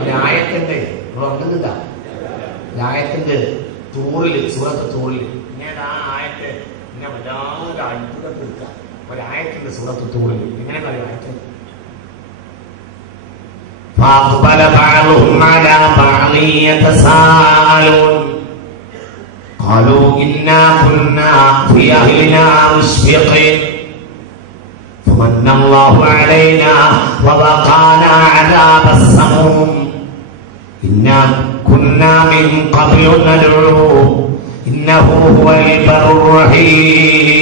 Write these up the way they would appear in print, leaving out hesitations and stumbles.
ഒരായത്തുണ്ട്, ഉറങ്ങുന്നുണ്ടാ ഒരായത്തുണ്ട് തൂറില്, സൂറത്ത് തൂറില്. ഞാൻ ആ ആയത്ത് എന്നെ വല്ലാതെ അത്ഭുതപ്പെടുത്തുക. ഒരായത്തുണ്ട് സൂറത്ത് തൂറില്. എങ്ങനെ പറയും ആയത്ത്? فأقبل بعضهم على بعض يتساءلون قالوا إنا كنا في أهلنا مشفقين فمن الله علينا ووقانا عذاب السموم إنا كنا من قبل ندعوه إنه هو البر الرحيم.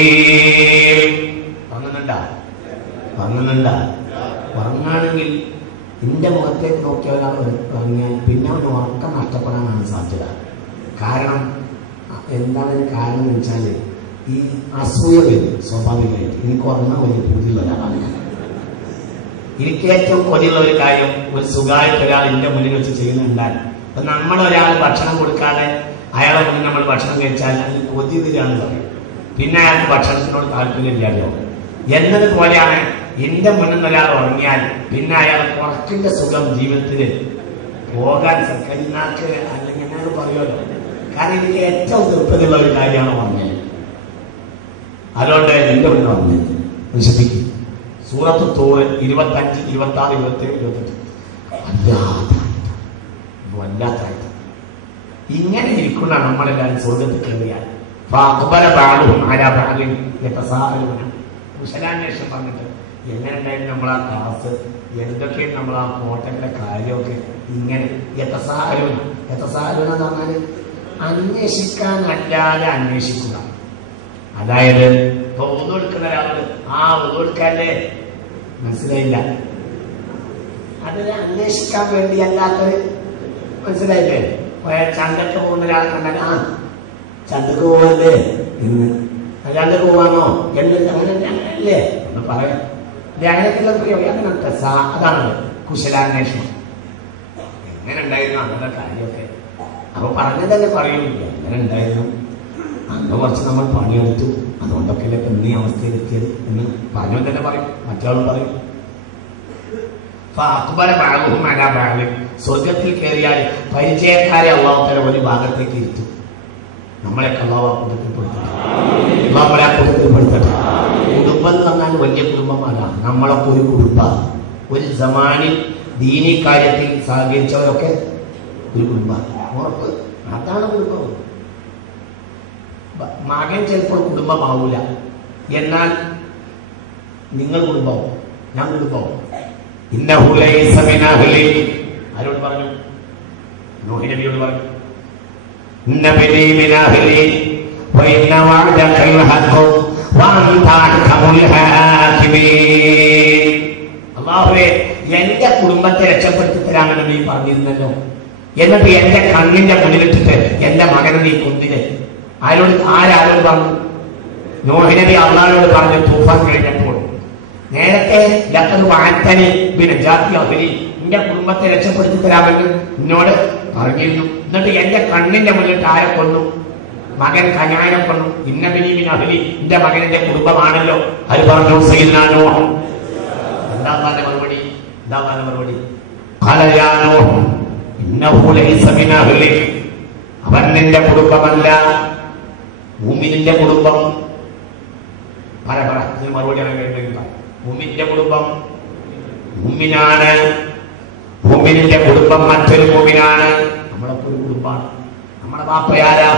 പറഞ്ഞാണെങ്കിൽ നിന്റെ മുഖത്തേക്ക് നോക്കിയവരാൾ പറഞ്ഞാൽ പിന്നെ അവന് ഉറക്കം നഷ്ടപ്പെടാനാണ് സാധ്യത. കാരണം എന്താണ് കാരണം എന്ന് വെച്ചാൽ ഈ അസൂയ വരും സ്വാഭാവികമായിട്ട്. എനിക്ക് ഉറങ്ങാൻ വലിയ പൂതിയുള്ള ഒരാളാണ് ഞാൻ. എനിക്ക് ഏറ്റവും കൊതിയുള്ള ഒരു കാര്യം ഒരു സുഖമായിട്ട് ഒരാൾ എൻ്റെ മുന്നിൽ വെച്ച് ചെയ്യുന്നുണ്ടാൽ. അപ്പൊ നമ്മളൊരാൾ ഭക്ഷണം കൊടുക്കാതെ അയാളെ മുന്നിൽ നമ്മൾ ഭക്ഷണം കഴിച്ചാൽ അതിന് കൊതി തരാന്ന് പറയും. പിന്നെ അയാൾക്ക് ഭക്ഷണത്തിനോട് താല്പര്യമില്ലാതെയോ എന്നതുപോലെയാണ് എന്റെ മുന്നിൽ ഒരാൾ ഉറങ്ങിയാൽ പിന്നെ അയാൾ ഉറക്കിന്റെ സുഖം ജീവിതത്തിൽ പോകാൻ കഴിഞ്ഞാക്ക് അല്ലെങ്കിൽ എന്നോട് പറയുമല്ലോ. കാരണം എനിക്ക് ഏറ്റവും തൃപ്തിയുള്ള ഒരു കാര്യമാണ് ഉറങ്ങിയത്. അതുകൊണ്ട് എന്റെ മുന്നിൽ ഉറങ്ങിയത് വിശദിക്കും. സൂറത്ത് തൂറ് 25, 26, 27, 28 വല്ലാത്തായിട്ട് ഇങ്ങനെ ഇരിക്കുന്ന നമ്മളെല്ലാവരും സ്വർഗത്തിൽ കയറിയാൽ കുശലാന്വേഷണം പറഞ്ഞിട്ട് എങ്ങനെ ഉണ്ടായിരുന്നു നമ്മളാ ക്ലാസ്, എന്തൊക്കെയും നമ്മൾ ആ ഹോട്ടലിന്റെ കാര്യമൊക്കെ ഇങ്ങനെ യഥസാലൂന എന്ന് പറഞ്ഞാൽ അന്വേഷിക്കാനല്ലാതെ അന്വേഷിക്കുക. അതായത് ഇപ്പൊ ഒന്നു എടുക്കുന്ന ഒരാളോട് ആ ഒന്നു എടുക്കാല്ലേ മനസ്സിലായില്ല, അത് അന്വേഷിക്കാൻ വേണ്ടി അല്ലാത്തത് മനസ്സിലായില്ലേ. ചന്തക്ക് പോകുന്ന ഒരാളെ കണ്ടാൽ ആ ചന്തക്ക് പോവല്ലേ ഇന്ന് ചന്തക്ക് പോവാണോ എന്ന് അങ്ങനെയല്ലേ ഒന്ന് പറയാം. അങ്ങനെയൊക്കെയുള്ള പ്രയോഗം അതാണ് കുശലാന്വേഷണം. എങ്ങനെ ഉണ്ടായിരുന്നു അങ്ങനെ കാര്യമൊക്കെ അപ്പൊ പറഞ്ഞു തന്നെ പറയുന്നില്ല. എങ്ങനെ ഉണ്ടായിരുന്നു അന്ന് കുറച്ച് നമ്മൾ പണിയെടുത്തു, അതുകൊണ്ടൊക്കെ എന്നീ അവസ്ഥയിലെത്തിയത് എന്ന് പറഞ്ഞു തന്നെ പറയും. മറ്റൊരാൾ പറയും അക്ബര ഭാഗവും അനാ ഭാഗം. സ്വർഗത്തിൽ കയറിയാൽ പരിചയക്കാരെ അള്ളാഹുത്തല ഒരു ഭാഗത്തേക്ക് ഇരുത്തും. നമ്മളെയൊക്കെ അള്ളാഹു കൂട്ടത്തിൽപ്പെടുത്തട്ടെ, നമ്മളെ ആ കൂട്ടത്തിൽപ്പെടുത്തട്ടെ. കുടുംബം എന്ന് പറഞ്ഞാൽ വലിയ കുടുംബമല്ല, നമ്മളൊക്കെ ഒരു കുടുംബമാണ്. ഒരു സമാനിൽ ദീനി കാര്യത്തിൽ സഹകരിച്ചവരൊക്കെ ഒരു കുടുംബമാണ്. ഉറപ്പ് അതാണ് കുടുംബം. മകൻ ചിലപ്പോൾ കുടുംബമാവൂല, എന്നാൽ നിങ്ങൾ കുടുംബവും ഞാൻ കുടുംബവും. ആരോട് പറഞ്ഞു? നൂഹ് നബിയോട് പറഞ്ഞു. അല്ലാഹുവേ എന്റെ കുടുംബത്തെ രക്ഷപ്പെടുത്തി തരാമെന്ന് നീ പറഞ്ഞിരുന്നല്ലോ, എന്നിട്ട് എന്റെ കണ്ണിന്റെ മുന്നിലിട്ടിട്ട് എന്റെ മകനെ നീ കൊന്നില്ലേ? ആരോട് പറഞ്ഞു? നൂഹ് നബി അള്ളാഹുവോട് പറഞ്ഞു തൂഫാൻ കഴിഞ്ഞപ്പോൾ. നേരത്തെ എന്റെ കുടുംബത്തെ രക്ഷപ്പെടുത്തി തരാമെന്ന് എന്നോട് പറഞ്ഞിരുന്നു. എന്നിട്ട് എന്റെ കണ്ണിന്റെ മുന്നിട്ട് ആരെ കൊന്നു? മകൻ കനാനെ കൊന്നു. ഇന്ന ബിനീമിൻ അഹ്ലി, എന്റെ മകന്റെ കുടുംബമാണല്ലോ. അത് പറഞ്ഞു സയ്യിദ്നാ നൂഹ്. എന്താ മറുപടി? അവൻ നിന്റെ കുടുംബമല്ല, മുഅ്മിനിന്റെ കുടുംബം. മറുപടി മുഅ്മിന്റെ കുടുംബം മുഅ്മിനാണ്, മുഅ്മിനിന്റെ കുടുംബം മറ്റൊരു മുഅ്മിനാണ്. നമ്മളൊക്കെ ഒരു കുടുംബമാണ്. നമ്മുടെ ബാപ്പയാരാ?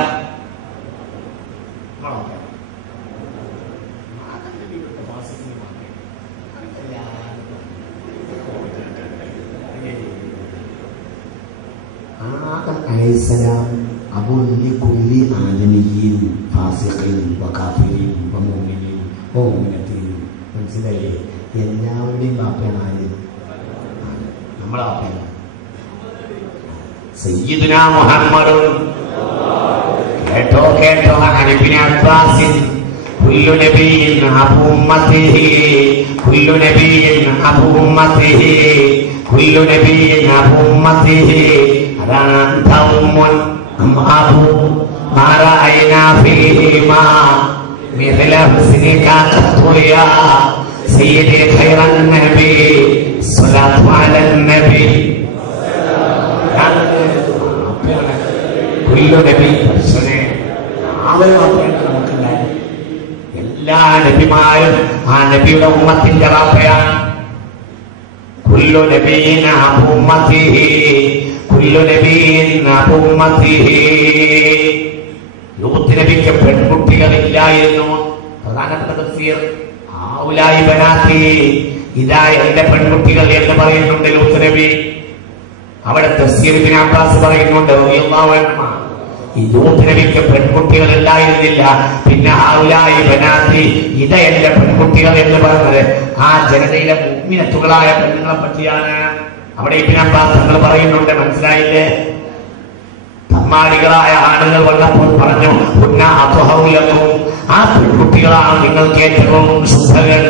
ആദം അലൈഹിസ്സലാം അബുൽ കുല്ലി ആദമിയീൻ ഫാസിഖീൻ വകാഫിരീൻ വമുഅ്മിനീൻ വമുഅ്മിനത്തീൻ. മനസ്സിലായില്ലേ? എല്ലാവരുടെയും ബാപ്പയാണ് ആര്? നമ്മളെ ബാപ്പയാണ് സയ്യിദുനാ മുഹമ്മദ്. കേട്ടോ ഇബ്നു അബ്ബാസ് കുല്ലു നബിയ്യിൻ അബൂ ഉമ്മത്തിഹി കുല്ലു നബിയ്യിൻ അബൂ ഉമ്മത്തിഹി കുല്ലു നബിയ്യിൻ അബൂ ഉമ്മത്തിഹി അതാണ് തൗമുൻ അംഅബു മാ റഅയ്നാ ഫീഹിമാ മിഥല ഹുസ്നിക ഖത്വയാ സയ്യിദി ഖൈറൻ നബി സ്വല്ലല്ലാഹു അലൈഹി നബി കുല്ലു നബി ദർശനെ അവരെ മാത്രമേ നമുക്കുണ്ടായി. എല്ലാ നബിമാരും ആ നബിയുടെ ഉമ്മത്തിന്റെ വാപ്പയാണ്. കുല്ലു നബിയിൻ അബൂ ഉമ്മത്തിഹി കുല്ലു നബിയിൻ അബൂ ഉമ്മത്തിഹി. ലൂത്ത് നബിക്ക് പെൺകുട്ടികളില്ലായിരുന്നു. പ്രധാനപ്പെട്ട തഫ്സീർ ഹൗലായി ബനാത്തി, ഇതാ എന്റെ പെൺകുട്ടികൾ എന്ന് പറയുന്നുണ്ട് ലൂത്ത് നബി. അവിടെ തഫ്സീർ ഇബ്നു അബ്ബാസ് പറയുന്നുണ്ട് റളിയല്ലാഹു അൻഹു, ഈ ലൂത്ത് നബിക്ക് പെൺകുട്ടികൾ ഉണ്ടായിരുന്നില്ല. പിന്നെ ഹൗലായി ബനാത്തി, ഇത എന്റെ പെൺകുട്ടികൾ എന്ന് പറഞ്ഞത് ആ ജനതയിലെ മുഅ്മിനത്തുകളായ പെണ്ണുങ്ങളെ പറ്റിയാണ്. അവിടെ ഇബ്നു അബ്ബാസ് തങ്ങൾ പറയുന്നുണ്ട്, മനസ്സിലായില്ലേ? തമ്മാടികളായ ആണുങ്ങൾ വന്നപ്പോൾ പറഞ്ഞു ആ പെൺകുട്ടികളാണ് നിങ്ങൾക്ക് ഏറ്റവും ശുദ്ധകൾ.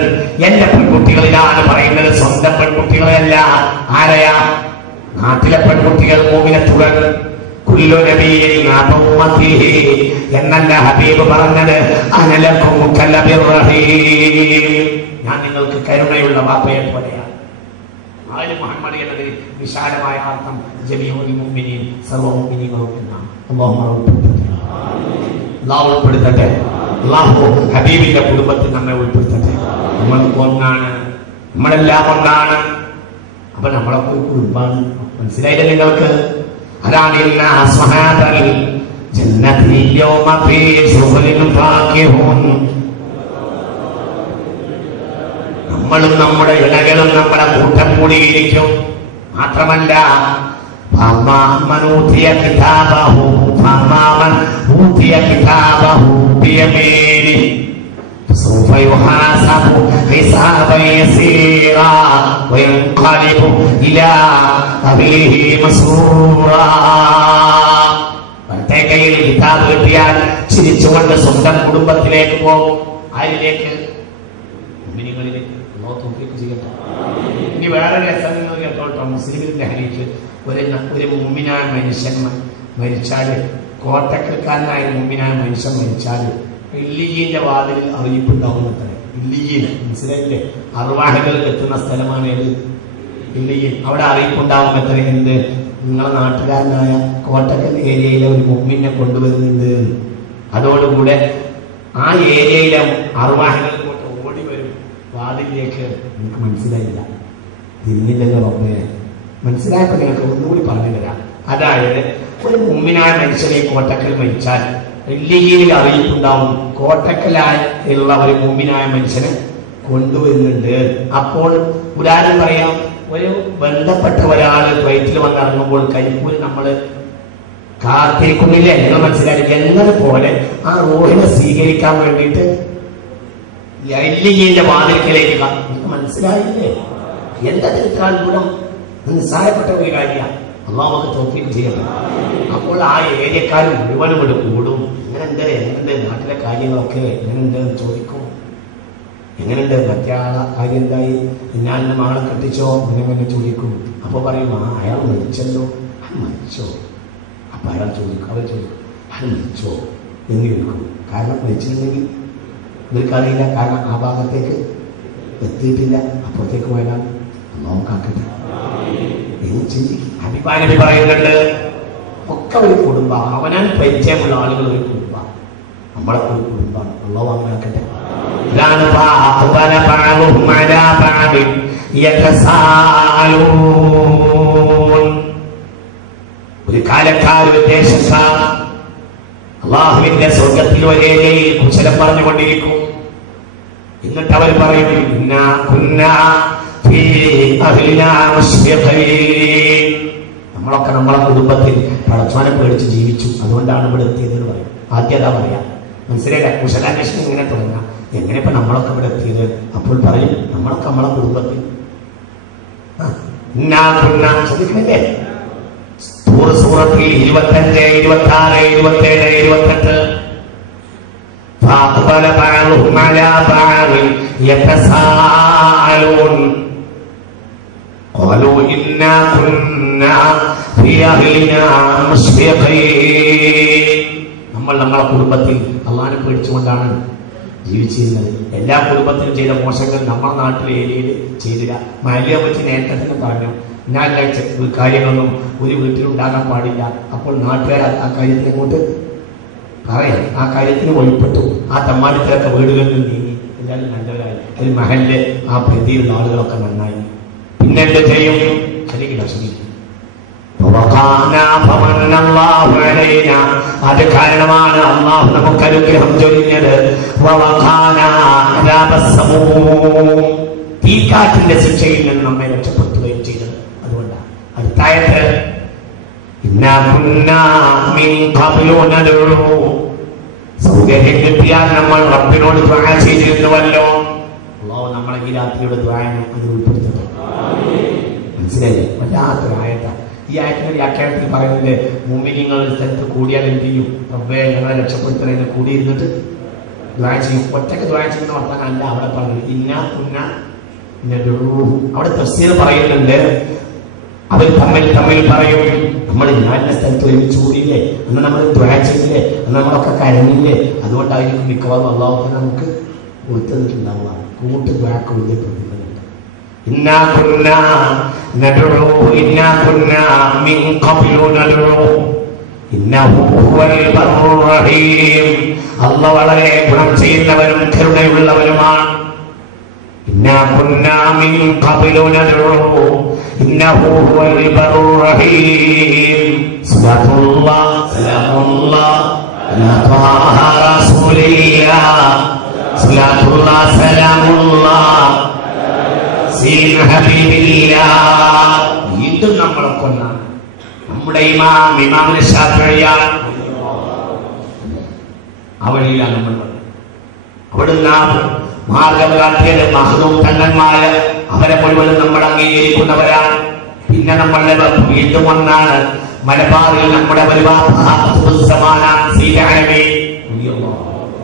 എന്റെ പെൺകുട്ടികളിലാണ് പറയുന്നത്, സ്വന്തം പെൺകുട്ടികളല്ല. ആരെയാ? നാട്ടിലെ പെൺകുട്ടികൾ, മുഅ്മിനത്തുകൾ. കുല്ലു നബിയിൻ അബൂ ഉമ്മത്തിഹി എന്നല്ല ഹബീബ് പറഞ്ഞത്. അനലക്കും കലബിർ റഹീം, ഞാൻ നിങ്ങൾക്ക് കരുണയുള്ള വാപ്പയെ പോലെയാണ്. ആല് മുഹമ്മദ് എന്നത് വിശാലമായ അർത്ഥം ജമീഉൽ മുഅ്മിനീൻ, സർവ്വ മുഅ്മിനീങ്ങളും എന്നാണ്. അല്ലാഹു ഉൾപ്പെടുത്തട്ടെ. അല്ലാഹു ഹബീബിന്റെ കുടുംബത്തിൽ നമ്മെ ഉൾപ്പെടുത്തട്ടെ. നമ്മൾ ഒന്നാണ്, നമ്മളെല്ലാം ഒന്നാണ്. അപ്പൊ നമ്മളൊക്കെ ഒരു കുടുംബാണ്. മനസ്സിലായില്ലേ നിങ്ങൾക്ക്? അതാണ് ജന്നത്തിൽ യൗമ ഫീ ശുഗ്ലിൻ ഫാകിഹൂൻ. നമ്മളും നമ്മുടെ ഇണകളും നമ്മുടെ കൂട്ടം കൂടിയിരിക്കും. മാത്രമല്ല കയ്യിൽ കിതാബ് കിട്ടിയാൽ ചിരിച്ചുകൊണ്ട് സ്വന്തം കുടുംബത്തിലേക്ക് പോകും. ആരിലേക്ക്? മുഅ്മിനീങ്ങളിലേക്ക്. അല്ലാഹു തൗഫീഖ് ചെയ്യട്ടെ. ഇനി വേറെ രസം നിങ്ങൾ കേട്ടോട്ടോ. മുസ്ലിമിന്റെ ഹദീസ്, ഒരു മുഅ്മിനായ മനുഷ്യൻ മരിച്ചാൽ, കോട്ടക്കൽക്കാരനായ മുഅ്മിനായ മനുഷ്യൻ മരിച്ചാൽ ഇല്ലിയീന്റെ വാതിൽ അറിയിപ്പുണ്ടാവുന്നത്രേ. ഇല്ലിയീൻ മനസ്സിലായില്ലേ? അർവാഹകൾ എത്തുന്ന സ്ഥലമാണ് ഏത്? ഇല്ലിയീൻ. അവിടെ അറിയിപ്പുണ്ടാവുന്നത്രേ. എന്ത്? നിങ്ങളെ നാട്ടുകാരനായ കോട്ടക്കൽ ഏരിയയിലെ ഒരു മുഅ്മിനെ കൊണ്ടുവരുന്നുണ്ട്. അതോടുകൂടെ ആ ഏരിയയിലെ അർവാഹകൾ കൊണ്ട് ഓടി വരും വാതിലേക്ക്. നിങ്ങൾക്ക് മനസ്സിലായില്ല, തിരിഞ്ഞില്ലല്ലോ റബ്ബേ. മനസ്സിലായപ്പോ നിങ്ങൾക്ക് ഒന്നുകൂടി പറഞ്ഞു തരാം. അതായത് ഒരു മുഅ്മിനായ മനുഷ്യനെ കോട്ടക്കൽ മരിച്ചാൽ ഇല്ലിയീനിൽ അറിയിപ്പുണ്ടാവും, കോട്ടക്കലായി ഉള്ള ഒരു മുഅ്മിനായ മനുഷ്യനെ കൊണ്ടുവരുന്നുണ്ട്. അപ്പോൾ ഉദാഹരണം പറയാം, ഒരു ബന്ധപ്പെട്ട ഒരാള് ഫ്ലൈറ്റിൽ വന്നിറങ്ങുമ്പോൾ കരിപ്പൂര് നമ്മള് കാത്തിരിക്കുന്നില്ലേ? നിങ്ങൾ മനസ്സിലായി എന്നതുപോലെ ആ റൂഹിനെ സ്വീകരിക്കാൻ വേണ്ടിയിട്ട് ഇല്ലിയീന്റെ വാതിൽക്കലേക്ക് നിങ്ങൾക്ക് മനസ്സിലായില്ലേ? എന്താ അത്ഭുതം! നിസ്സാരപ്പെട്ട ഒരു കാര്യമാണ്. അല്ലാഹു നമുക്ക് തൗഫീഖ് ചെയ്യട്ടെ. അപ്പോൾ ആ ഏരിയക്കാർ മുഴുവനും ഇവിടെ കൂടും. എങ്ങനെയുണ്ട് നാട്ടിലെ കാര്യങ്ങളൊക്കെ എങ്ങനെയുണ്ട് ചോദിക്കും. എങ്ങനെയുണ്ട് മറ്റേ കാര്യം എന്തായി? ഇന്നാലിന് മകളെ കെട്ടിച്ചോ ഇങ്ങനെ ചോദിക്കും. അപ്പൊ പറയും, ആ അയാൾ മരിച്ചല്ലോ. മരിച്ചോ? അപ്പൊ അയാൾ ചോദിക്കും, അവർ ചോദിക്കും, അയാൾ മരിച്ചോ എന്ന് ചോദിക്കും. കാരണം മരിച്ചിട്ടുണ്ടെങ്കിൽ ഇവർക്കറിയില്ല. കാരണം ആ ഭാഗത്തേക്ക് എത്തിയിട്ടില്ല, അപ്പുറത്തേക്ക് പോയാൽ നോക്കാക്കട്ടെ എന്ന് ചിന്തിക്കും. ഹബീബായ നബി പറയുന്നുണ്ട്, ഒക്കെ ഒരു കുടുംബം. അവനാൽ പരിചയമുള്ള ആളുകൾ ഒരു കുടുംബം, നമ്മളെ ഒരു കുടുംബമാണ്. അല്ലാഹു അങ്ങനെയാക്കട്ടെ. ഒരു കാലക്കാർ, വിദേശക്കാർ അള്ളാഹുവിന്റെ സ്വർഗത്തിൽ ഒരേ കുശലം പറഞ്ഞുകൊണ്ടിരിക്കും. എന്നിട്ട് അവർ പറയും, നമ്മളൊക്കെ നമ്മളെ കുടുംബത്തിൽ പടച്ചോനെ പേടിച്ച് ജീവിച്ചു, അതുകൊണ്ടാണ് ഇവിടെ എത്തിയതെന്ന് പറയും. ആദ്യത പറയാം. മനസ്സിലായില്ല? കുശലാന്വേഷണം ഇങ്ങനെ തുടങ്ങാം. എങ്ങനെ ഇപ്പൊ നമ്മളൊക്കെ ഇവിടെ എത്തിയത്? അപ്പോൾ പറയും, നമ്മളൊക്കെ നമ്മളെ കുടുംബത്തിൽ ശ്രദ്ധിക്കണില്ലേ? സൂറത്തിൽ 25, 26, 27, 28 فأقبل بعضهم على بعض يتساءلون قالوا إنا كنا في أهلنا مشفقين. നമ്മൾ നമ്മളെ കുടുംബത്തിൽ അള്ളാഹുവിനെ പേടിച്ചുകൊണ്ടാണ് ജീവിച്ചിരുന്നത്. എല്ലാ കുടുംബത്തിലും ചെയ്ത മോശങ്ങൾ നമ്മുടെ നാട്ടിലെ ഏരിയയിൽ ചെയ്തില്ല. മഹല്ലിയെ പറ്റി നേരത്തെ തന്നെ പറഞ്ഞു. ഞാൻ കാര്യങ്ങളൊന്നും ഒരു വീട്ടിലുണ്ടാകാൻ പാടില്ല. അപ്പോൾ നാട്ടുകാർ ആ കാര്യത്തിന് ഇങ്ങോട്ട് പറയാം, ആ കാര്യത്തിന് വെളിപ്പെട്ടു. ആ തമ്മാടിത്തരൊക്കെ വീടുകളിൽ നീങ്ങി, എല്ലാവരും നല്ലവരായി. അതിൽ മഹലിലെ ആ പ്രതിയുള്ള ആളുകളൊക്കെ നന്നായി. പിന്നെ എന്ത് ചെയ്യും? ശരിക്കില്ല, ശരിക്കും അത് കാരണമാണ് അള്ളാഹു നമുക്ക് അനുഗ്രഹം ചൊരിഞ്ഞത്. തീക്കാറ്റിന്റെ ശിക്ഷയിൽ നിന്ന് നമ്മെ രക്ഷപ്പെടുത്തുകയും ചെയ്തത്. അതുകൊണ്ടാണ് അടുത്തായത് സൗകര്യം കിട്ടിയാൽ നമ്മൾ റബ്ബിനോട് ദുആ ചെയ്തിരുന്നുവല്ലോ. അള്ളാഹു നമ്മളെ ഈ രാത്രിയുടെ ദുആനെ അത് ഉൾപ്പെടുത്തുന്നു. മനസ്സിലായില്ലേ? വല്ലാത്തൊരു ആയത്താണ് ഈ ആയത്തിന്റെ വ്യാഖ്യാനത്തിൽ പറയുന്നത്. മുഅ്മിനീങ്ങൾ സ്ഥലത്ത് കൂടിയാൽ എന്ത് ചെയ്യും? റബ്ബേ ഞങ്ങളെ രക്ഷപ്പെടുത്തണേന്ന് കൂടിയിരുന്നിട്ട് ദുആ ചെയ്യും. ഒറ്റയ്ക്ക് ദുആ ചെയ്യുന്ന വർത്താനല്ല അവിടെ പറഞ്ഞത്. ഇന്നാ കുന്നാ നദഉ. അവിടെ തഫ്സീർ പറയുന്നുണ്ട്, അവർ തമ്മിൽ പറയും, നമ്മൾ ഇന്ന സ്ഥലത്ത് ഒരുമിച്ച് കൂടിയില്ലേ, അന്ന് നമ്മൾ ദുആ ചെയ്തില്ലേ, അന്ന് നമ്മളൊക്കെ കരഞ്ഞില്ലേ, അതുകൊണ്ടായിരിക്കും മിക്കവാറും അള്ളാഹു നമുക്ക് കൊടുത്തിട്ടുണ്ടാവുക. കൂട്ട് ദുആക്ക് വലിയ പ്രതിഫലമുണ്ട്. ഇന്നാ കുന്നാ നദഉ ഇന്നാ കുന്നാ മിൻ ഖബ്ലു നദഉ ഇന്നഹു ഹുവൽ ബർറുർ റഹീം. അല്ലാഹു വളരെ ഗുണം ചെയ്യുന്നവനും കരുണയുള്ളവനുമാണ്. ഇന്നാ കുന്നാ മിൻ ഖബ്ലു നദഉ ഇന്നഹു ഹുവൽ ബർറുർ റഹീം. സല്ലല്ലാഹു സലാമുല്ലാഹ് അലാ ത്വാഹ റസൂലില്ലാഹ്. സല്ലല്ലാഹു സലാമുല്ലാഹ് വീണ്ടും നമ്മളെ കൊന്നാണ് നമ്മുടെ ഇമാം ശാഫിഈയാണ്. ആ വഴിയിലാണ് നമ്മൾ വന്നത്. അവിടുന്ന് മാർഗം കാട്ടിയത് മഹ്ദൂം തങ്ങന്മാര്, അവരെ മുഴുവൻ നമ്മൾ അംഗീകരിക്കുന്നവരാണ്. പിന്നെ നമ്മളുടെ വീണ്ടും ഒന്നാണ് മലബാറിൽ നമ്മുടെ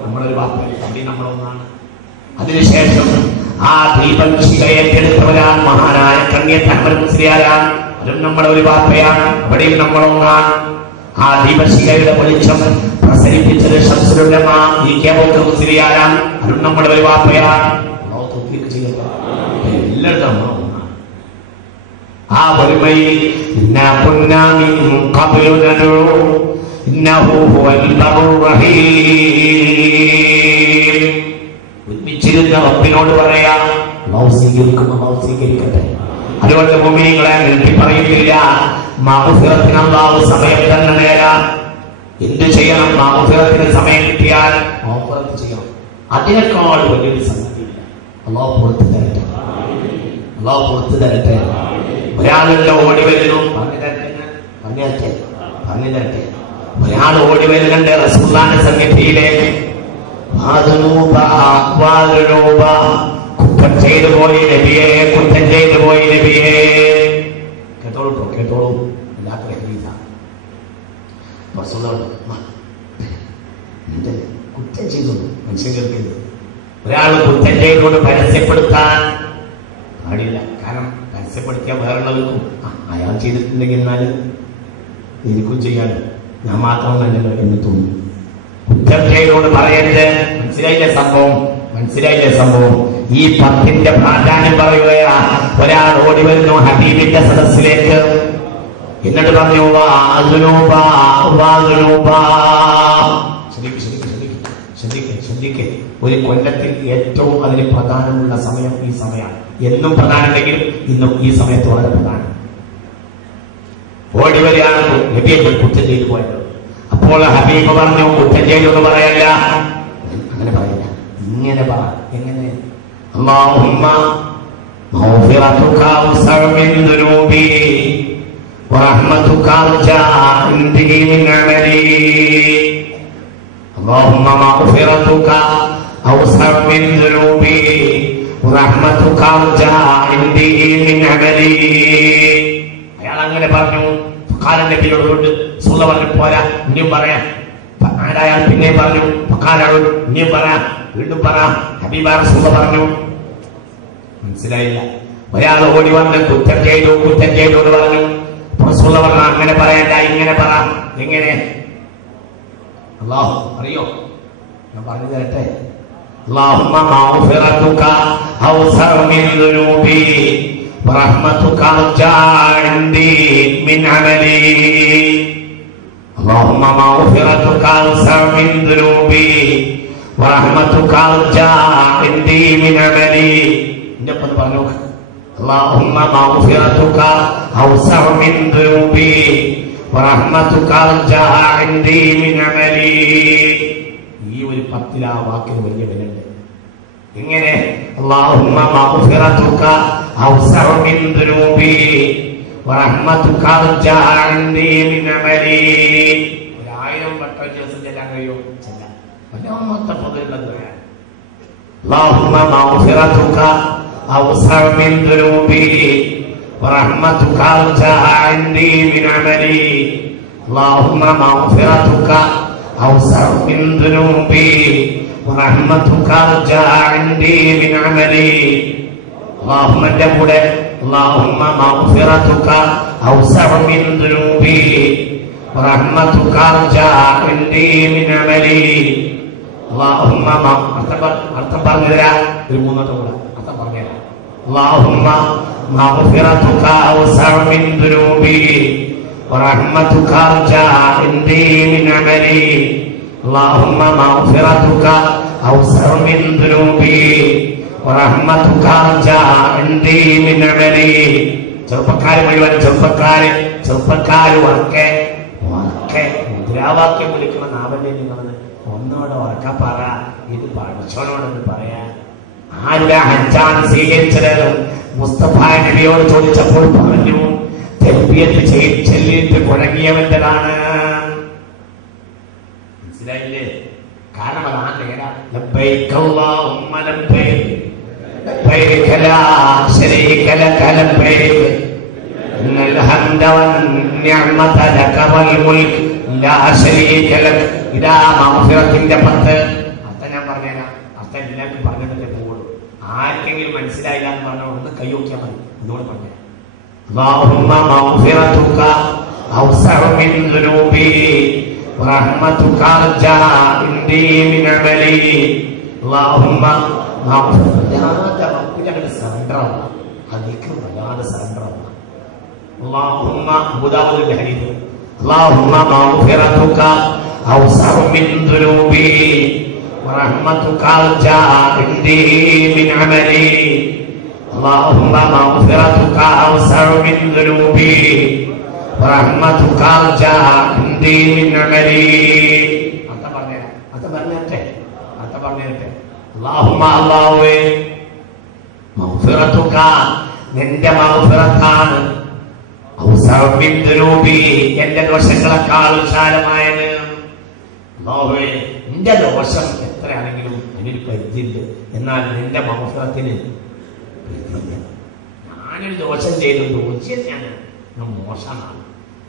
നമ്മളൊരു വാപ്പി നമ്മളൊന്നാണ്. അതിനുശേഷം ആ ദീപശിഖ ഏറ്റെടുത്തവരാണ് മഹാനായ കണ്ണിയത്ത് അഹ്മദ് മുസ്ലിയാരാണ്. അതും നമ്മുടെ ഒരു വാപ്പയാണ്. അവിടെയും നമ്മളൊന്നാണ്. ആ ദീപശിഖയുടെ വെളിച്ചം പ്രസരിപ്പിച്ചത് ശംസുൽ ഉലമാ മുസ്ലിയാരാണ്. അതും നമ്മുടെ ഒരു വാപ്പയാണ്. എല്ലായിടത്തും നമ്മളൊന്നാണ്. ആ ഒരുമയിൽ ഇന്നാ കുന്നാ മിൻ ഖബ്ലു നദഉ ഇന്നഹു ഹുവൽ ബർറുർ റഹീം. ഒരുമിച്ചിരുന്ന റബ്ബിനോട് പറയാം, അല്ലാഹു സ്വീകരിക്കും, അല്ലാഹു സ്വീകരിക്കട്ടെ. അതുകൊണ്ട് മുഅ്മിനീങ്ങളെ നിർത്തി പറയുന്നില്ല. മഗ്ഫിറത്തിന് അല്ലാഹു സമയം തന്നെ നേരാം. എന്ത് ചെയ്യണം? മഗ്ഫിറത്തിന് സമയം കിട്ടിയാൽ മഗ്ഫിറത്ത് ചെയ്യണം. അതിനേക്കാൾ വലിയൊരു സംഗതിയില്ല. അല്ലാഹു പുറത്തു തരട്ടെ, അല്ലാഹു പുറത്തു തരട്ടെ. ഒരാളുടെ ഓടി വരുന്നു, പറഞ്ഞു തരട്ടെ. ഒരാൾ ഓടി വരുന്നുണ്ട് റസൂലുള്ളാഹിന്റെ സന്നിധിയിലേക്ക്. കുറ്റം ചെയ്തു പോയി നബിയെ, കുറ്റം ചെയ്തു പോയി നബിയെ. കേട്ടോളൂ, കുറ്റം ചെയ്തു മനുഷ്യൻ കേൾക്കരുത്. ഒരാൾ കുറ്റം ചെയ്തുകൊണ്ട് പരസ്യപ്പെടുത്താൻ പാടില്ല. കാരണം പരസ്യപ്പെടുത്തിയാൽ വേറുള്ളവർക്കും അയാൾ ചെയ്തിട്ടുണ്ടെങ്കിൽ എന്നാലും എനിക്കും ചെയ്യാനും ഞാൻ മാത്രമല്ലല്ലോ എന്ന് തോന്നും. കുറ്റം ചെയ്തുകൊണ്ട് പറയരുത്. മനസ്സിലായില്ലേ സംഭവം? ഈ 10ന്റെ പ്രാധാന്യം പറയുകയാ. ഒരാൾ ഓടി വരുന്നു ഹബീബിന്റെ സദസ്സിലേക്ക്, എന്നിട്ട് പറഞ്ഞു ശ്രദ്ധിക്കേ. ഒരു കൊല്ലത്തിൽ ഏറ്റവും അതിന് പ്രധാനമുള്ള സമയം ഈ സമയമാണ്. എന്നും പ്രധാനമുണ്ടെങ്കിലും ഇന്നും ഈ സമയത്ത് വളരെ പ്രധാനം. ഓടി വരികയാണ് നബിയെ കുറ്റം ചെയ്തു പോയത്. അപ്പോൾ ഹബീബ് പറഞ്ഞു, കുറ്റം ചെയ്തു എന്ന് പറയല്ല, അങ്ങനെ പറയില്ല, ഇങ്ങനെ പറ. എങ്ങനെ? അല്ലാഹുമ്മ മഗ്ഫിറതുക വസഅ മിൻ ദുനൂബി വറഹ്മതുക അർജാ ഇൻദി മിൻ അമലി. അല്ലാഹുമ്മ മഗ്ഫിറതുക അവസഅ മിൻ ദുനൂബി വറഹ്മതുക അർജാ ഇൻദി മിൻ അമലി. അയാൾ അങ്ങനെ പറഞ്ഞു. ഫഖാലന്റെ പേരോട് സൂല പറഞ്ഞു, പോരാ, ഇനിയും പറയാം. ആരായാൽ പിന്നെ പറഞ്ഞു, ഫഖാലോട് ഇനിയും പറയാം, വീണ്ടും പറയാം. ഹബീബ റസൂൽ പറഞ്ഞു. മനസ്സിലായില്ല. ഒരാൾ ഓടി വന്ന് കുറ്റം ചെയ്തു എന്ന് പറഞ്ഞു. റസൂൽ പറഞ്ഞു, അങ്ങനെ പറയണ്ട, ഇങ്ങനെ പറ. എങ്ങനെ? അല്ലാഹു അറിയോ? ഞാൻ പറഞ്ഞു തരട്ടെ. അല്ലാഹുമ്മ മഗ്ഫിറതുക അവസഅ മിൻ ദുനൂബി ورحمتك أرجى عندي من عملي اللهم مغفرتك أوسع من ذنوبي ورحمتك أرجى عندي من عملي اللهم مغفرتك أوسع من ذنوبي ورحمتك أرجى عندي من عملي. ഈ ഒരു 10 വാക്കിന് വലിയ വിലയുണ്ട്. ഇങ്ങനെ اللهم مغفرتك أوسع من ذنوبي ورحمتك أرجى عندي من عملي. 1000 വട്ടം ദിവസം ചെല്ലാൻ കഴിയും. ചെല്ലാം. വല്ലാത്ത ഫضيلة ദുആ. اللهم مغفرتك أوسع من ذنوبي ورحمتك أرجى عندي من عملي. اللهم مغفرتك أوسع من ذنوبي ورحمتك أرجى عندي من عملي. اللهم جبر اللهم مغفرتك أوسع من ذنوبي ورحمتك أرجى عندي من عملي. اللهم اللهم مغفرتك أوسع من ذنوبي ورحمتك أرجى عندي من عملي. اللهم مغفرتك أوسع من ذنوبي ورحمتك أرجى عندي من عملي. ചെറുപ്പക്കാർ മുഴുവൻ ചെറുപ്പക്കാർ ഉറക്കെ മുദ്രാവാക്യം വിളിക്കുന്ന നാവല്ലേ നിങ്ങളത് ഒന്നോടെ ഉറക്ക പറ. ഇത് പഠിച്ചോനോടൊന്ന് പറയാൻ ആരുടെ ഹജ്ജാൻ സ്വീകരിച്ചത് മുസ്തഫ നബിയോട് ചോദിച്ചപ്പോൾ പറഞ്ഞു തൽബിയത്ത് ചെല്ലിട്ട് കുഴങ്ങിയവൻ്റെതാണ്. മനസ്സിലായില്ലേ? കാരണം അതാണ് നേരാ. ലബ്ബൈക അല്ലാഹുമ്മ ലബ്ബൈക ലബ്ബൈക ലാ ശരീക ലക ലബ്ബൈക ഇന്നൽ ഹംദ വന്നിഅമത ലക വൽ മുൽക് ലാ ശരീക ലക. ഇതാ മഗ്ഫിറത്തിന്റെ 10 അർത്ഥം ഞാൻ പറഞ്ഞുതരാം. അർത്ഥം എല്ലാവർക്കും പറഞ്ഞിട്ടേ പോകുള്ളൂ. ആർക്കെങ്കിലും മനസ്സിലായില്ല എന്ന് പറഞ്ഞാൽ ഒന്ന് കൈയൊക്കിയാൽ മതി. എന്നോട് പറഞ്ഞു اللهم مغفرتك أوسع من ذنوبي ورحمتك أرجى عندي من عملي. اللهم اللهم مغفرتك أوسع من ذنوبي ورحمتك أرجى عندي من عملي. اللهم مغفرتك أوسع من ذنوبي ورحمتك أرجى عندي من عملي. اللهم അല്ലാഹുവേ മഗ്ഫിറതുക നിന്റെ മഗ്ഫിറത്താണ് ഔസഅ മിൻ ദുനൂബി എന്റെ ദോഷങ്ങളെക്കാൾ വിശാലമായത്. അല്ലാഹുവേ നിന്റെ ദോഷം എത്രയാണെങ്കിലും അതിനൊരു പരിധിയുണ്ട്. എന്നാൽ നിന്റെ മഗ്ഫിറത്തിന് ഞാനൊരു ദോഷം ചെയ്തു ദോഷിയാണ് ഞാൻ മോശമാണ്.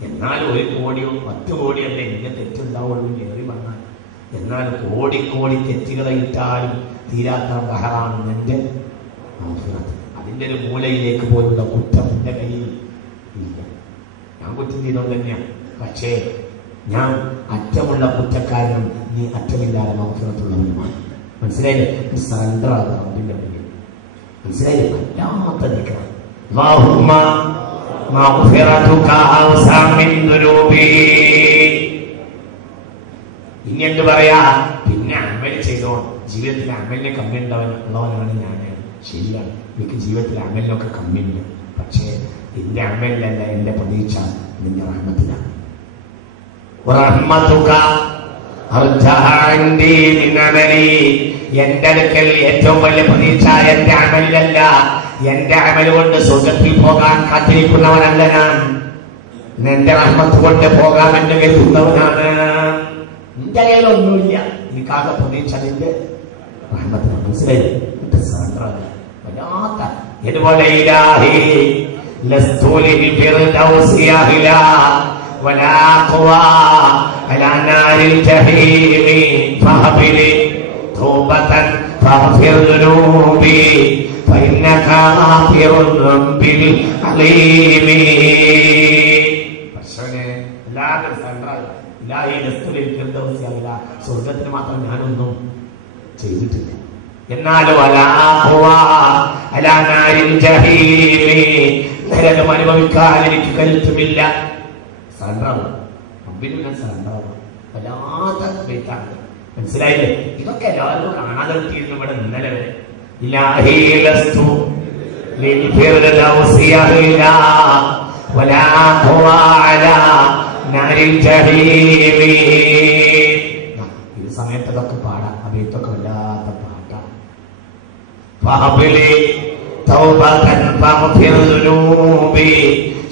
എന്നാൽ 1 കോടിയോ 10 കോടിയോ അല്ലേ എനിക്ക് തെറ്റുണ്ടാവുള്ളൂ ഏറി വന്നാൽ. എന്നാൽ കോടി തെറ്റുകളെ ഇട്ടാലും തീരാത്ത ബഹറാണ് എൻ്റെ മഗ്ഫിറത്ത്. അതിൻ്റെ ഒരു മൂലയിലേക്ക് പോലുള്ള കുറ്റം എൻ്റെ കയ്യിൽ ഇല്ല. ഞാൻ കുറ്റം ചെയ്തോണ്ട് തന്നെയാണ്. പക്ഷേ ഞാൻ അറ്റമുള്ള കുറ്റക്കാരനും നീ അറ്റമില്ലാതെ മഗ്ഫിറത്തുള്ളവനുമാണ്. മനസ്സിലായില്ലേ? സറണ്ടർ ആകുക അതിൻ്റെ മുന്നിൽ. മനസ്സിലായില്ലേ? വല്ലാത്ത നിൽക്കണം. اللهم مغفرتك أوسع من ذنوبي. ഇനി എന്ത് പറയാ? പിന്നെ അമൽ ചെയ്തോ. ജീവിതത്തിൽ അമലിന് കമ്മി ഉള്ളവനാണ് ഞാൻ. ശരിയാണ്, എനിക്ക് ജീവിതത്തിൽ അമലിനൊക്കെ കമ്മിയുണ്ട്. പക്ഷേ എന്റെ അമലിലല്ല എന്റെ പ്രതീക്ഷ നിന്റെ റഹ്മത്തിലാണ്. റഹ്മതുക അർജാ ഇൻദി മിൻ അമലി. എന്റെ അടുക്കൽ ഏറ്റവും വലിയ പ്രതീക്ഷ എന്റെ അമലിലല്ല. എന്റെ അമൽ കൊണ്ട് സ്വർഗത്തിൽ പോകാൻ കാത്തിരിക്കുന്നവനല്ല ഞാൻ. നിന്റെ റഹ്മത്ത് കൊണ്ട് പോകാമെന്ന് കരുതുന്നവനാണ്. നിന്റെ കയ്യിലൊന്നുമില്ല. എനിക്കാകെ പ്രതീക്ഷ നിന്റെ റഹ്മത്തിനാണ്. മനസ്സിലായി? വല്ലാത്ത ഇതുപോലെ ഇലാഹി ലസ്തു ലിൽ ഫിർദൗസി അഹ്ലാ വലാ ഖുവാ അലാ നാരിൽ ജഹീമി ഫഹബിലി തൗബതൻ ഫഗ്ഫിർ ദുനൂബി فإنك غافر الذنب العليم. സ്വർഗത്തിന് മാത്രം ഞാനൊന്നും ചെയ്തിട്ടില്ല. എന്നാലും നരകം അനുഭവിക്കാൻ എനിക്ക് കരുത്തുമില്ല. സറണ്ടറാണ്, വല്ലാത്ത വെയിറ്റാണ്. മനസ്സിലായില്ലേ? ഇതൊക്കെ എല്ലാവരും കാണാതെ കിട്ടിയിരുന്നു ഇവിടെ ഇന്നലെ വരെ. ഇത് സമയത്തൊക്കെ പാടാം. അഭിത്തൊക്കെ വല്ലാത്ത പാട്ടാണ്.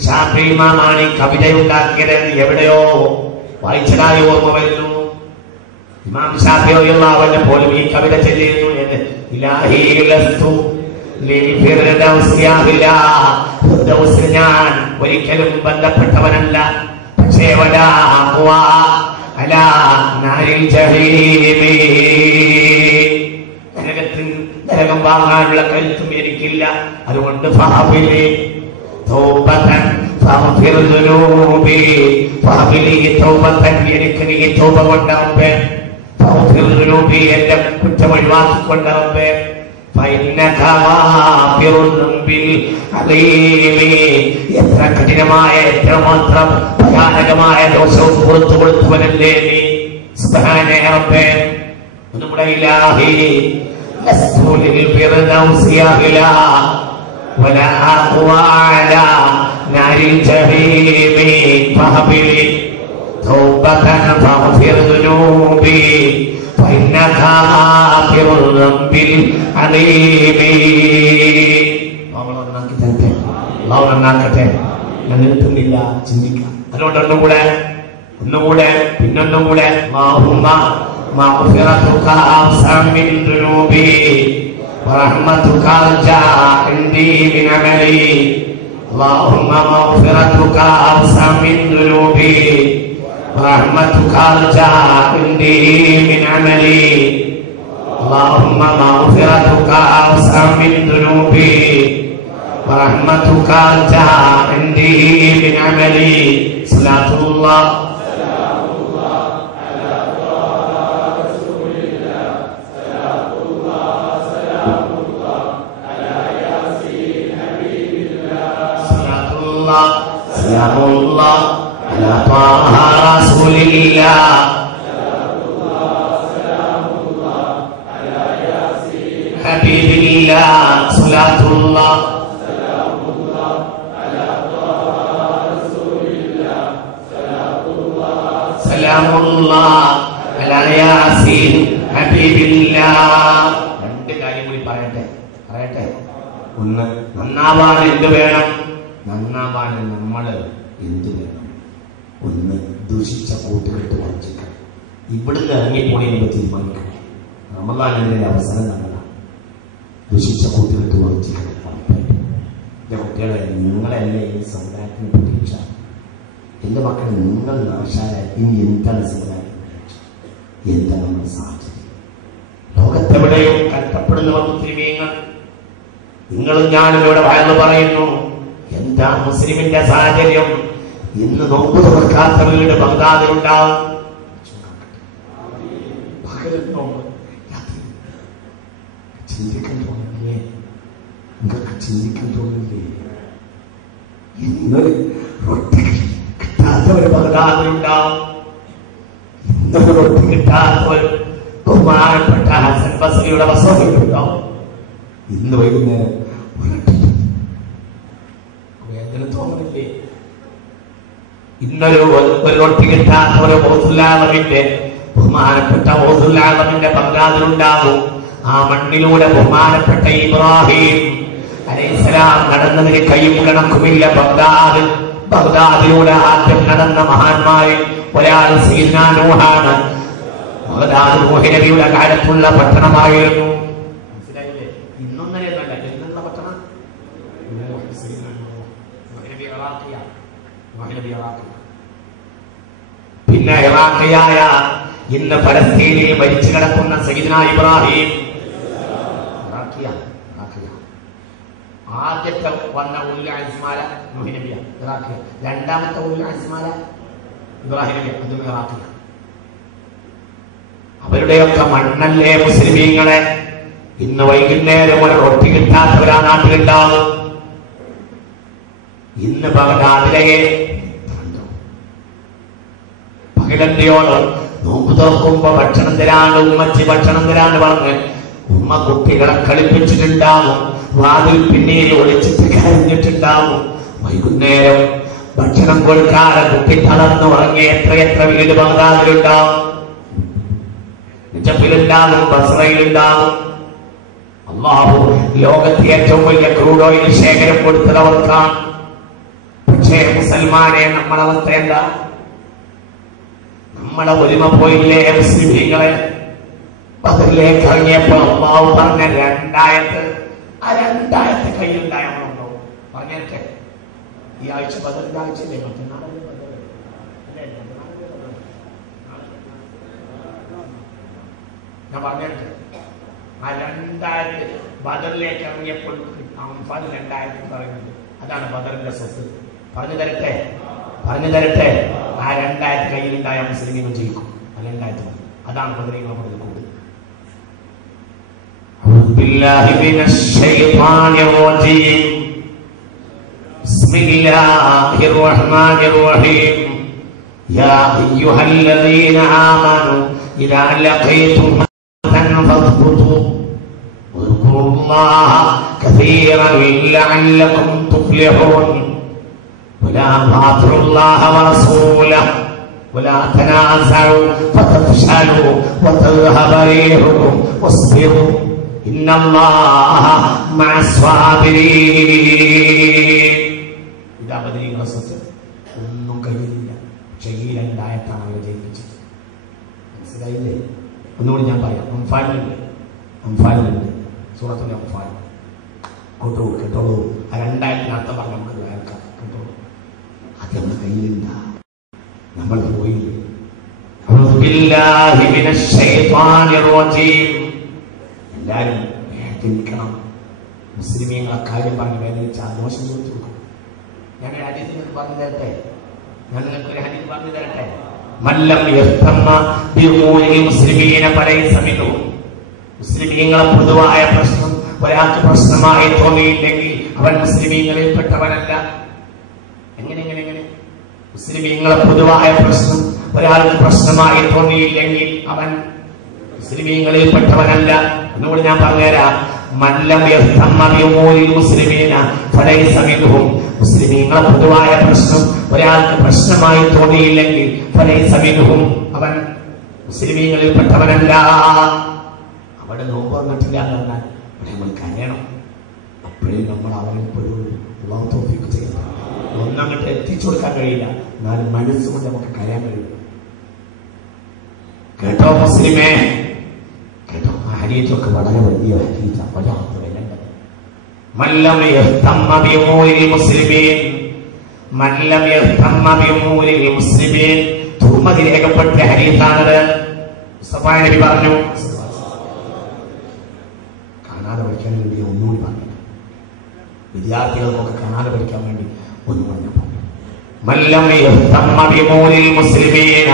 ഷാഫിമാണി കവിതയുണ്ടാക്കിയത് എവിടെയോ വായിച്ചതായി ഓർമ്മ വരുന്നു. ഇമാം ഷാഫി അവനെ പോലും ഈ കവിത ചൊല്ലിയിരുന്നു. ഞാൻ ഒരിക്കലും ബന്ധപ്പെട്ടവനല്ല, പക്ഷേ നരകം വാങ്ങാനുള്ള കരുത്തും എനിക്കില്ല. അതുകൊണ്ട് എനിക്ക് നീ തൗബ കൊണ്ടേ, എന്റെ കുറ്റം ഒഴിവാക്കിക്കൊണ്ടേ. എത്ര കഠിനമായ, എത്രമാത്രം ഭയാനകമായ ദോഷവും പുറത്തു കൊടുത്തവനല്ലേ നീ. സുബ്ഹാനേ റബ്ബേ, നമ്മുടെ ഇലാഹി ولا أقوى على نار الجحيم فاهبل توبة فاغفر ذنوبي فإنك غافر الذنب العليم. അല്ലാഹു നന്നാക്കട്ടെ. ഞാൻ നിർത്തുന്നില്ല, ചിന്തിക്കാം. അതുകൊണ്ട് ഒന്നുകൂടെ പിന്നൊന്നും കൂടെ مغفرتك أوسع من ذنوبي ورحمتك أرجى عندي من عملي. اللهم مغفرتك أوسع من ذنوبي ورحمتك أرجى عندي من عملي. اللهم مغفرتك أوسع من ذنوبي ورحمتك أرجى عندي من عملي. صلاة الله سلام الله على طه رسول الله. سلام الله على ياسين حبيب الله. صلاة الله سلام الله على طه رسول الله. سلام الله على ياسين حبيب الله. രണ്ട് കാര്യം കൂടി പറയട്ടെ. ഒന്ന്, നന്നാവാൻ എന്ത് വേണം? നന്നാവാൻ നമ്മൾ എന്ത് വേണം? ഒന്ന്, ദുഷിച്ച കൂട്ടുകെട്ട് വഞ്ചിക്കണം. ഇവിടുന്ന് ഇറങ്ങിപ്പോണതിന് തീരുമാനിക്കണം. റമളാനിന്റെ അവസരം നല്ലതാണ്. ദുഷിച്ച കൂട്ടുകെട്ട് വഞ്ചിക്കണം. എൻ്റെ കുട്ടികളെ, നിങ്ങളെന്നെ ഈ സമുദായത്തിന് പ്രതീക്ഷ. എൻ്റെ മക്കളെ, നിങ്ങൾ നാശായ ഇനി എന്താണ് സമുദായം? എന്താണ് നമ്മുടെ സാഹചര്യം? ലോകത്തെവിടെയും കഷ്ടപ്പെടുന്നവർ മുസ്ലിമീങ്ങൾ. നിങ്ങളും ഞാനും ഇവിടെ വയന്ന് പറയുന്നു, എന്താ മുസ്ലിമിന്റെ സാഹചര്യം? ഇന്ന് നോമ്പ് തുറക്കാത്ത വീട് ബഗ്ദാദിലുണ്ടാവും. ചിന്തിക്കാൻ തോന്നില്ലേ? നിങ്ങൾക്ക് ചിന്തിക്കാൻ തോന്നില്ലേ? ഇന്ന് റൊട്ടി കിട്ടാത്തവര് ബഗ്ദാദിലുണ്ടാവും. ഇന്ന് റൊട്ടി കിട്ടാത്തവർ ബഹുമാനപ്പെട്ട ഹസൻ ബസ്രിയുടെ വസതിയിലുണ്ടാവും. ഇന്ന് വൈകുന്നേരം തോന്നില്ലേ? ഇന്നൊരു റൊട്ടി കിട്ടാത്ത ഒരു ഓസുല്ലാമിന്റെ ബഹുമാനപ്പെട്ട ഓസുല്ലാമിന്റെ ബഗ്ദാദിലുണ്ടാവും. ആ മണ്ണിലൂടെ ബഹുമാനപ്പെട്ട ഇബ്രാഹിം അലൈഹിസ്സലാം നടന്നതിന് കയ്യും കണക്കുമില്ല. ബഗ്ദാദിലൂടെ ആദ്യം നടന്ന മഹാന്മാരിൽ ഒരാൾ സയ്യിദ്നാ നൂഹാണ്. ബഗ്ദാദ് നൂഹ് നബിയുടെ കാലത്തുള്ള പട്ടണമായിരുന്നു. മനസ്സിലായില്ലേ? ഇന്നൊന്നല്ല, എന്നുള്ള പട്ടണം പിന്നെ ഇറാഖിയായ ഇന്ന് ഫലസ്തീനിൽ മരിച്ചു കിടക്കുന്ന സയ്യിദ്നാ ഇബ്രാഹിം. ആദ്യത്തെ വന്ന ഉൽ അസ്മാല നൂഹ് നബിയ ഇറാഖിയ. രണ്ടാമത്തെ ഉൽ അസ്മാല ഇബ്രാഹിം നബിയ, അതും ഇറാഖിയ. അവരുടെയൊക്കെ മണ്ണല്ലേ മുസ്ലിമീങ്ങളെ? ഇന്ന് വൈകുന്നേരം ഒരു റൊട്ടി കിട്ടാത്തവരാ നാട്ടിലുണ്ടാവും. ഇന്ന് നാട്ടിലെ പകലന്തിയോട് നോമ്പ് തുറക്കുമ്പോ ഭക്ഷണം തരാണ്ട് ഉമ്മച്ചി ഭക്ഷണം തരാണ്ട് പറഞ്ഞ് ഉമ്മ കുട്ടികളെ കളിപ്പിച്ചിട്ടുണ്ടാവും. വാതിൽ പിന്നീട് ഒളിച്ചിട്ട് കരഞ്ഞിട്ടുണ്ടാവും. വൈകുന്നേരം ഭക്ഷണം കൊടുക്കാതെ കുട്ടി തളർന്നു ഉറങ്ങി എത്രയെത്ര വീട് ബഗ്ദാദിലുണ്ടാവും, നിജപ്പിലുണ്ടാവും, ബസ്രയിലുണ്ടാവും. അല്ലാഹു ലോകത്തെ ഏറ്റവും വലിയ ക്രൂഡ് ഓയിൽ ശേഖരം കൊടുത്തത് അവർക്കാണ്. പക്ഷേ മുസൽമാനെ നമ്മളവസ്ഥ എന്താ? നമ്മളെ ഒരുമ പോയില്ലേ മുസ്ലിമീങ്ങളെ? ബദറിലേക്ക് ഇറങ്ങിയപ്പോൾ അല്ലാഹു പറഞ്ഞ രണ്ടായത്ത്, ആ രണ്ടായത്ത് കയ്യിലുണ്ടായവരുണ്ടോ പറഞ്ഞേക്കെ? ഈ ആഴ്ച ബദറിന്റെ ആഴ്ചയില്ലേ? മറ്റന്നാളല്ലേ ബദർ? ഞാൻ പറഞ്ഞേക്കെ ആ രണ്ടായത്ത് ബദറിലേക്ക് ഇറങ്ങിയപ്പോൾ അംഫാൽ രണ്ടായത്ത് പറയുന്നുണ്ട്. അതാണ് ബദറിന്റെ സ്വത്ത്. പറഞ്ഞു തരട്ടെ? ആ രണ്ടായത്ത് കയ്യിലുണ്ടായ മുസ്ലിമീങ്ങൾ ജയിക്കും. ആ രണ്ടായത്ത് അതാണ് ബദരീങ്ങൾ കൂടുതൽ കൂടുതൽ. بالله من الشيطان الرجيم. بسم الله الرحمن الرحيم. يا أيها الذين آمنوا إذا لقيتم فئة فاثبتوا واذكروا الله كثيرا لعلكم تفلحون. ولا تطيعوا الله ورسوله ولا تنازعوا فتفشلوا وتذهب ريحكم واصبروا إن الله مع الصابرين. ഇതാ ബദരീങ്ങളെ സ്വത്ത്. ഒന്നും കഴിയില്ല. ചെയിലുണ്ടായിട്ടാണ് അവരെ ജയിപ്പിച്ചത്. മനസ്സിലായില്ലേ? ഒന്നുകൂടി ഞാൻ പറയാം. അംഫാലുണ്ട് സൂറത്തുൽ അംഫാൽ. കേട്ടോളൂ. ആ രണ്ടായിരത്തിന് അർത്ഥം പറഞ്ഞ നമുക്ക് കേൾക്കാം. കേട്ടോളൂ. അത് നമ്മുടെ കയ്യിലുണ്ടാ. നമ്മൾ പോയില്ലേ? അഊദു ബില്ലാഹി മിനശ് ശൈത്വാനിർ റജീം. എല്ലാവരും വേദനിക്കണം. മുസ്ലിമീങ്ങളെ കാര്യം പറഞ്ഞ് വേദനിച്ച ദോഷം ചോദിച്ചു കൊടുക്കും. ഞാൻ ഒരു ഹദീസ് നിങ്ങൾക്ക് പറഞ്ഞു തരട്ടെ? മല്ലം യഹ്തമ്മ ബിഉമൂരിൽ മുസ്ലിമീന ഫലൈസ മിൻഹും. മുസ്ലിമീങ്ങളെ പൊതുവായ പ്രശ്നം ഒരാൾക്ക് പ്രശ്നമായി തോന്നിയില്ലെങ്കിൽ അവൻ മുസ്ലിമീങ്ങളിൽപ്പെട്ടവനല്ല. എങ്ങനെ മുസ്ലിമീങ്ങളെ പൊതുവായ പ്രശ്നം ഒരാൾക്ക് പ്രശ്നമായി തോന്നിയില്ലെങ്കിൽ അവൻ മുസ്ലിമീങ്ങളിൽപ്പെട്ടവനല്ല. എന്നുകൂടി ഞാൻ പറഞ്ഞുതരാം. മല്ലം യഹ്തമ്മ ബിഉമൂരിൽ മുസ്ലിമീന ഫലൈസ മിൻഹും. മുസ്ലിമീങ്ങളെ പൊതുവായ പ്രശ്നം ഒരാൾക്ക് പ്രശ്നമായി തോന്നിയില്ലെങ്കിൽ ഫലൈസ മിൻഹും, അവൻ മുസ്ലിമീങ്ങളിൽപ്പെട്ടവനല്ല. അവിടെ നോമ്പ് വന്നിട്ടില്ല എന്ന് പറഞ്ഞാൽ അവിടെ നമ്മൾ കരയണം. അപ്പോഴേ നമ്മൾ അവരെ പെടുള്ളൂ. അല്ലാഹു തൗഫീഖ് ചെയ്യട്ടെ. ഒന്നങ്ങോട്ട് എത്തിച്ചു കൊടുക്കാൻ കഴിയില്ല, എന്നാലും മനസ്സുകൊണ്ട് നമുക്ക് കരയാൻ കഴിയും. കേട്ടോ മുസ്ലിമേ? കേട്ടോ? ആ ഹദീസൊക്കെ വളരെ വലിയ ഹദീസാണ്. വല്ലാത്ത വിലണ്ടത്. മല്ലം യഹ്തമ്മ ബിഉമൂരിൽ മുസ്ലിമീൻ, മല്ലം യഹ്തമ്മ ബിഉമൂരിൽ മുസ്ലിമീൻ. തുർമദി രേഖപ്പെട്ട ഹദീസാണത്. മുസ്തഫ നബി പറഞ്ഞു. കാണാതെ പഠിക്കാൻ വേണ്ടി ഒന്നുകൂടി പറഞ്ഞു. വിദ്യാർത്ഥികൾക്കൊക്കെ കാണാതെ പഠിക്കാൻ വേണ്ടി ഒന്നുകൂടി ഞാൻ പറഞ്ഞു. മല്ലം യഹ്തമ്മ ബിഉമൂരിൽ മുസ്ലിമീന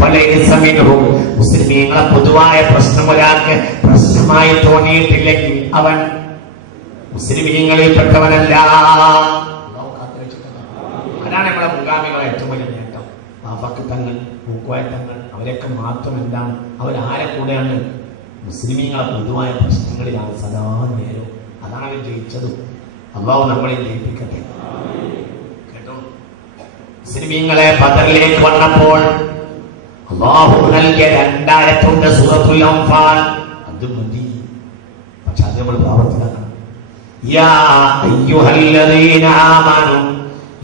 ഫലൈസ മിൻഹും. മുസ്ലിമീങ്ങളെ പൊതുവായ പ്രശ്നം ഒരാൾക്ക് പ്രശ്നമായി തോന്നിയിട്ടില്ലെങ്കിൽ അവൻ മുസ്ലിമീങ്ങളിൽപ്പെട്ടവനല്ല. അതാണ് നമ്മളെ മുൻഗാമികളെ ഏറ്റവും വലിയ നേട്ടം. ബാഫക്ക് തങ്ങൾ, പൂക്കോയ തങ്ങൾ, അവരൊക്കെ മാത്രം എന്താണ്? അവരാരെ കൂടെയാണ്? മുസ്ലിമീങ്ങളെ പൊതുവായ പ്രശ്നങ്ങളിലാണ് സദാ നേരം. അതാണ് അവർ ജയിച്ചതും. അല്ലാഹു നമ്മളെ ജയിപ്പിക്കട്ടെ. കേട്ടോ? മുസ്ലിമീങ്ങളെ ബദറിലേക്ക് വന്നപ്പോൾ അല്ലാഹു നൽകിയ രണ്ടായത്തുണ്ട് സൂറത്തുൽ അൻഫാൽ. അത് മതി. പക്ഷെ അത് നമ്മൾ പ്രാവർത്തികമാക്കണം. യാ അയ്യുഹല്ലദീന ആമനൂ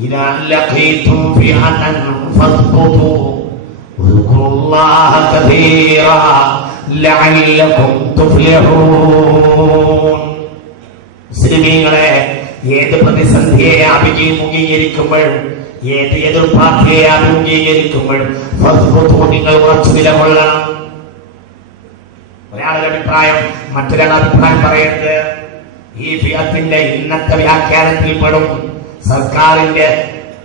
ഇദാ ലഖീതും ഫിഅതൻ ഫസ്ബുതു വദ്കുറുല്ലാഹ കസീറാ ലഅല്ലകും തുഫ്ലിഹൂൻ. മുസ്ലിമീങ്ങളെ, ഏത് പ്രതിസന്ധിയെ അഭിമുഖീകരിക്കുമ്പോൾ, ഏത് എതിർപ്പാർട്ടിയെ അഭിമുഖീകരിക്കുമ്പോൾ നിങ്ങൾ ഉറച്ചു നിലകൊള്ളണം. ഒരാളുടെ അഭിപ്രായം മറ്റൊരാളുടെ അഭിപ്രായം പറയരുത്. ഈ ഫിയത്തിന്റെ ഇന്നത്തെ വ്യാഖ്യാനത്തിൽ പെടും സർക്കാരിന്റെ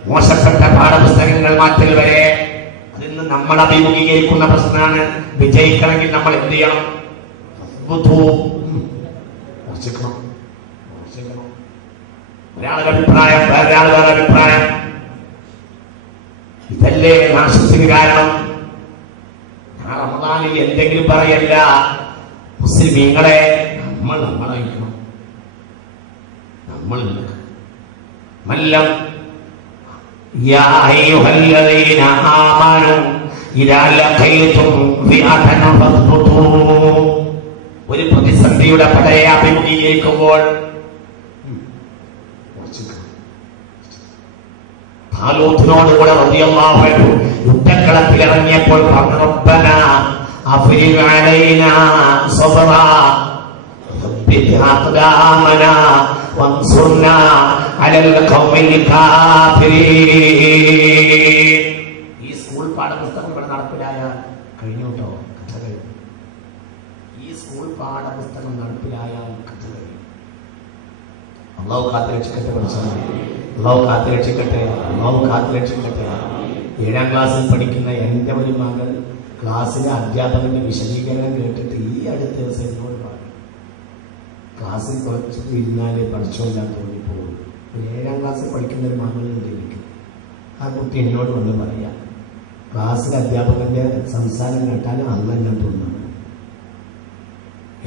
മോശപ്പെട്ട പാഠപുസ്തകങ്ങൾ മാറ്റൽ വരെ. അതിന്ന് നമ്മൾ അഭിമുഖീകരിക്കുന്ന പ്രശ്നമാണ്. വിജയിക്കണമെങ്കിൽ നമ്മൾ എന്ത് ചെയ്യണം? മോർച്ചിക്കണം. ഒരാളുടെ അഭിപ്രായം വേറൊരാളുടെ അഭിപ്രായം. ഇതല്ലേ നാശത്തിന് കാരണം? ഞാൻ റമദാനിൽ എന്തെങ്കിലും പറയല്ല. മുസ്ലിമീങ്ങളെ നമ്മളായിരിക്കണം. നമ്മൾ മല്ലം യാ അയ്യുഹല്ലദീന ആമനൂ ഇദാ ലഖൈതും ഫിഅതൻ ഫത്ബുതൂ. ഒരു പ്രതിസന്ധിയുടെ പടയെ അഭിമുഖീകരിക്കുമ്പോൾ താലൂത്തിനോടുകൂടെ റളിയല്ലാഹു അൻഹു യുദ്ധക്കളത്തിൽ ഇറങ്ങിയപ്പോൾ റബ്ബനാ അഫ്രിഗ് അലൈനാ സബ്റാ വബ്ബിത് അഖ്ദാമനാ വൻസുർനാ അലൽ ഖൗമിൽ കാഫിരീൻ. ഈ സ്കൂൾ പാഠപുസ്തകം ഇവിടെ നടപ്പിലായ കഴിഞ്ഞു കേട്ടോ. കഥ കഴിഞ്ഞു. ഈ സ്കൂൾ പാഠപുസ്തകം നടപ്പിലായ കഥ കഴിഞ്ഞു. അള്ളാഹു കാത്തുരക്ഷിക്കട്ടെ. പഠിച്ചാൽ അള്ളാഹു കാത്തുരക്ഷിക്കട്ടെ. അള്ളാഹു കാത്തുരക്ഷിക്കട്ടെ. 7ാം ക്ലാസ്സിൽ പഠിക്കുന്ന എൻ്റെ ഒരു മകൾ ക്ലാസ്സിലെ അധ്യാപകന്റെ വിശദീകരണം കേട്ടിട്ട് ഈ അടുത്ത ദിവസം എന്നോട് പറഞ്ഞു, ക്ലാസ്സിൽ കുറച്ച് ഇരുന്നാലേ പഠിച്ചോല്ലാൻ തോന്നിപ്പോകും. 7ാം ക്ലാസ്സിൽ പഠിക്കുന്ന ഒരു മകളുണ്ട് എനിക്ക്. ആ കുട്ടി എന്നോട് വന്ന് പറയാം, ക്ലാസ്സിലെ അധ്യാപകന്റെ സംസാരം കേട്ടാൽ അന്ന് എന്നെ തോന്നുന്നു.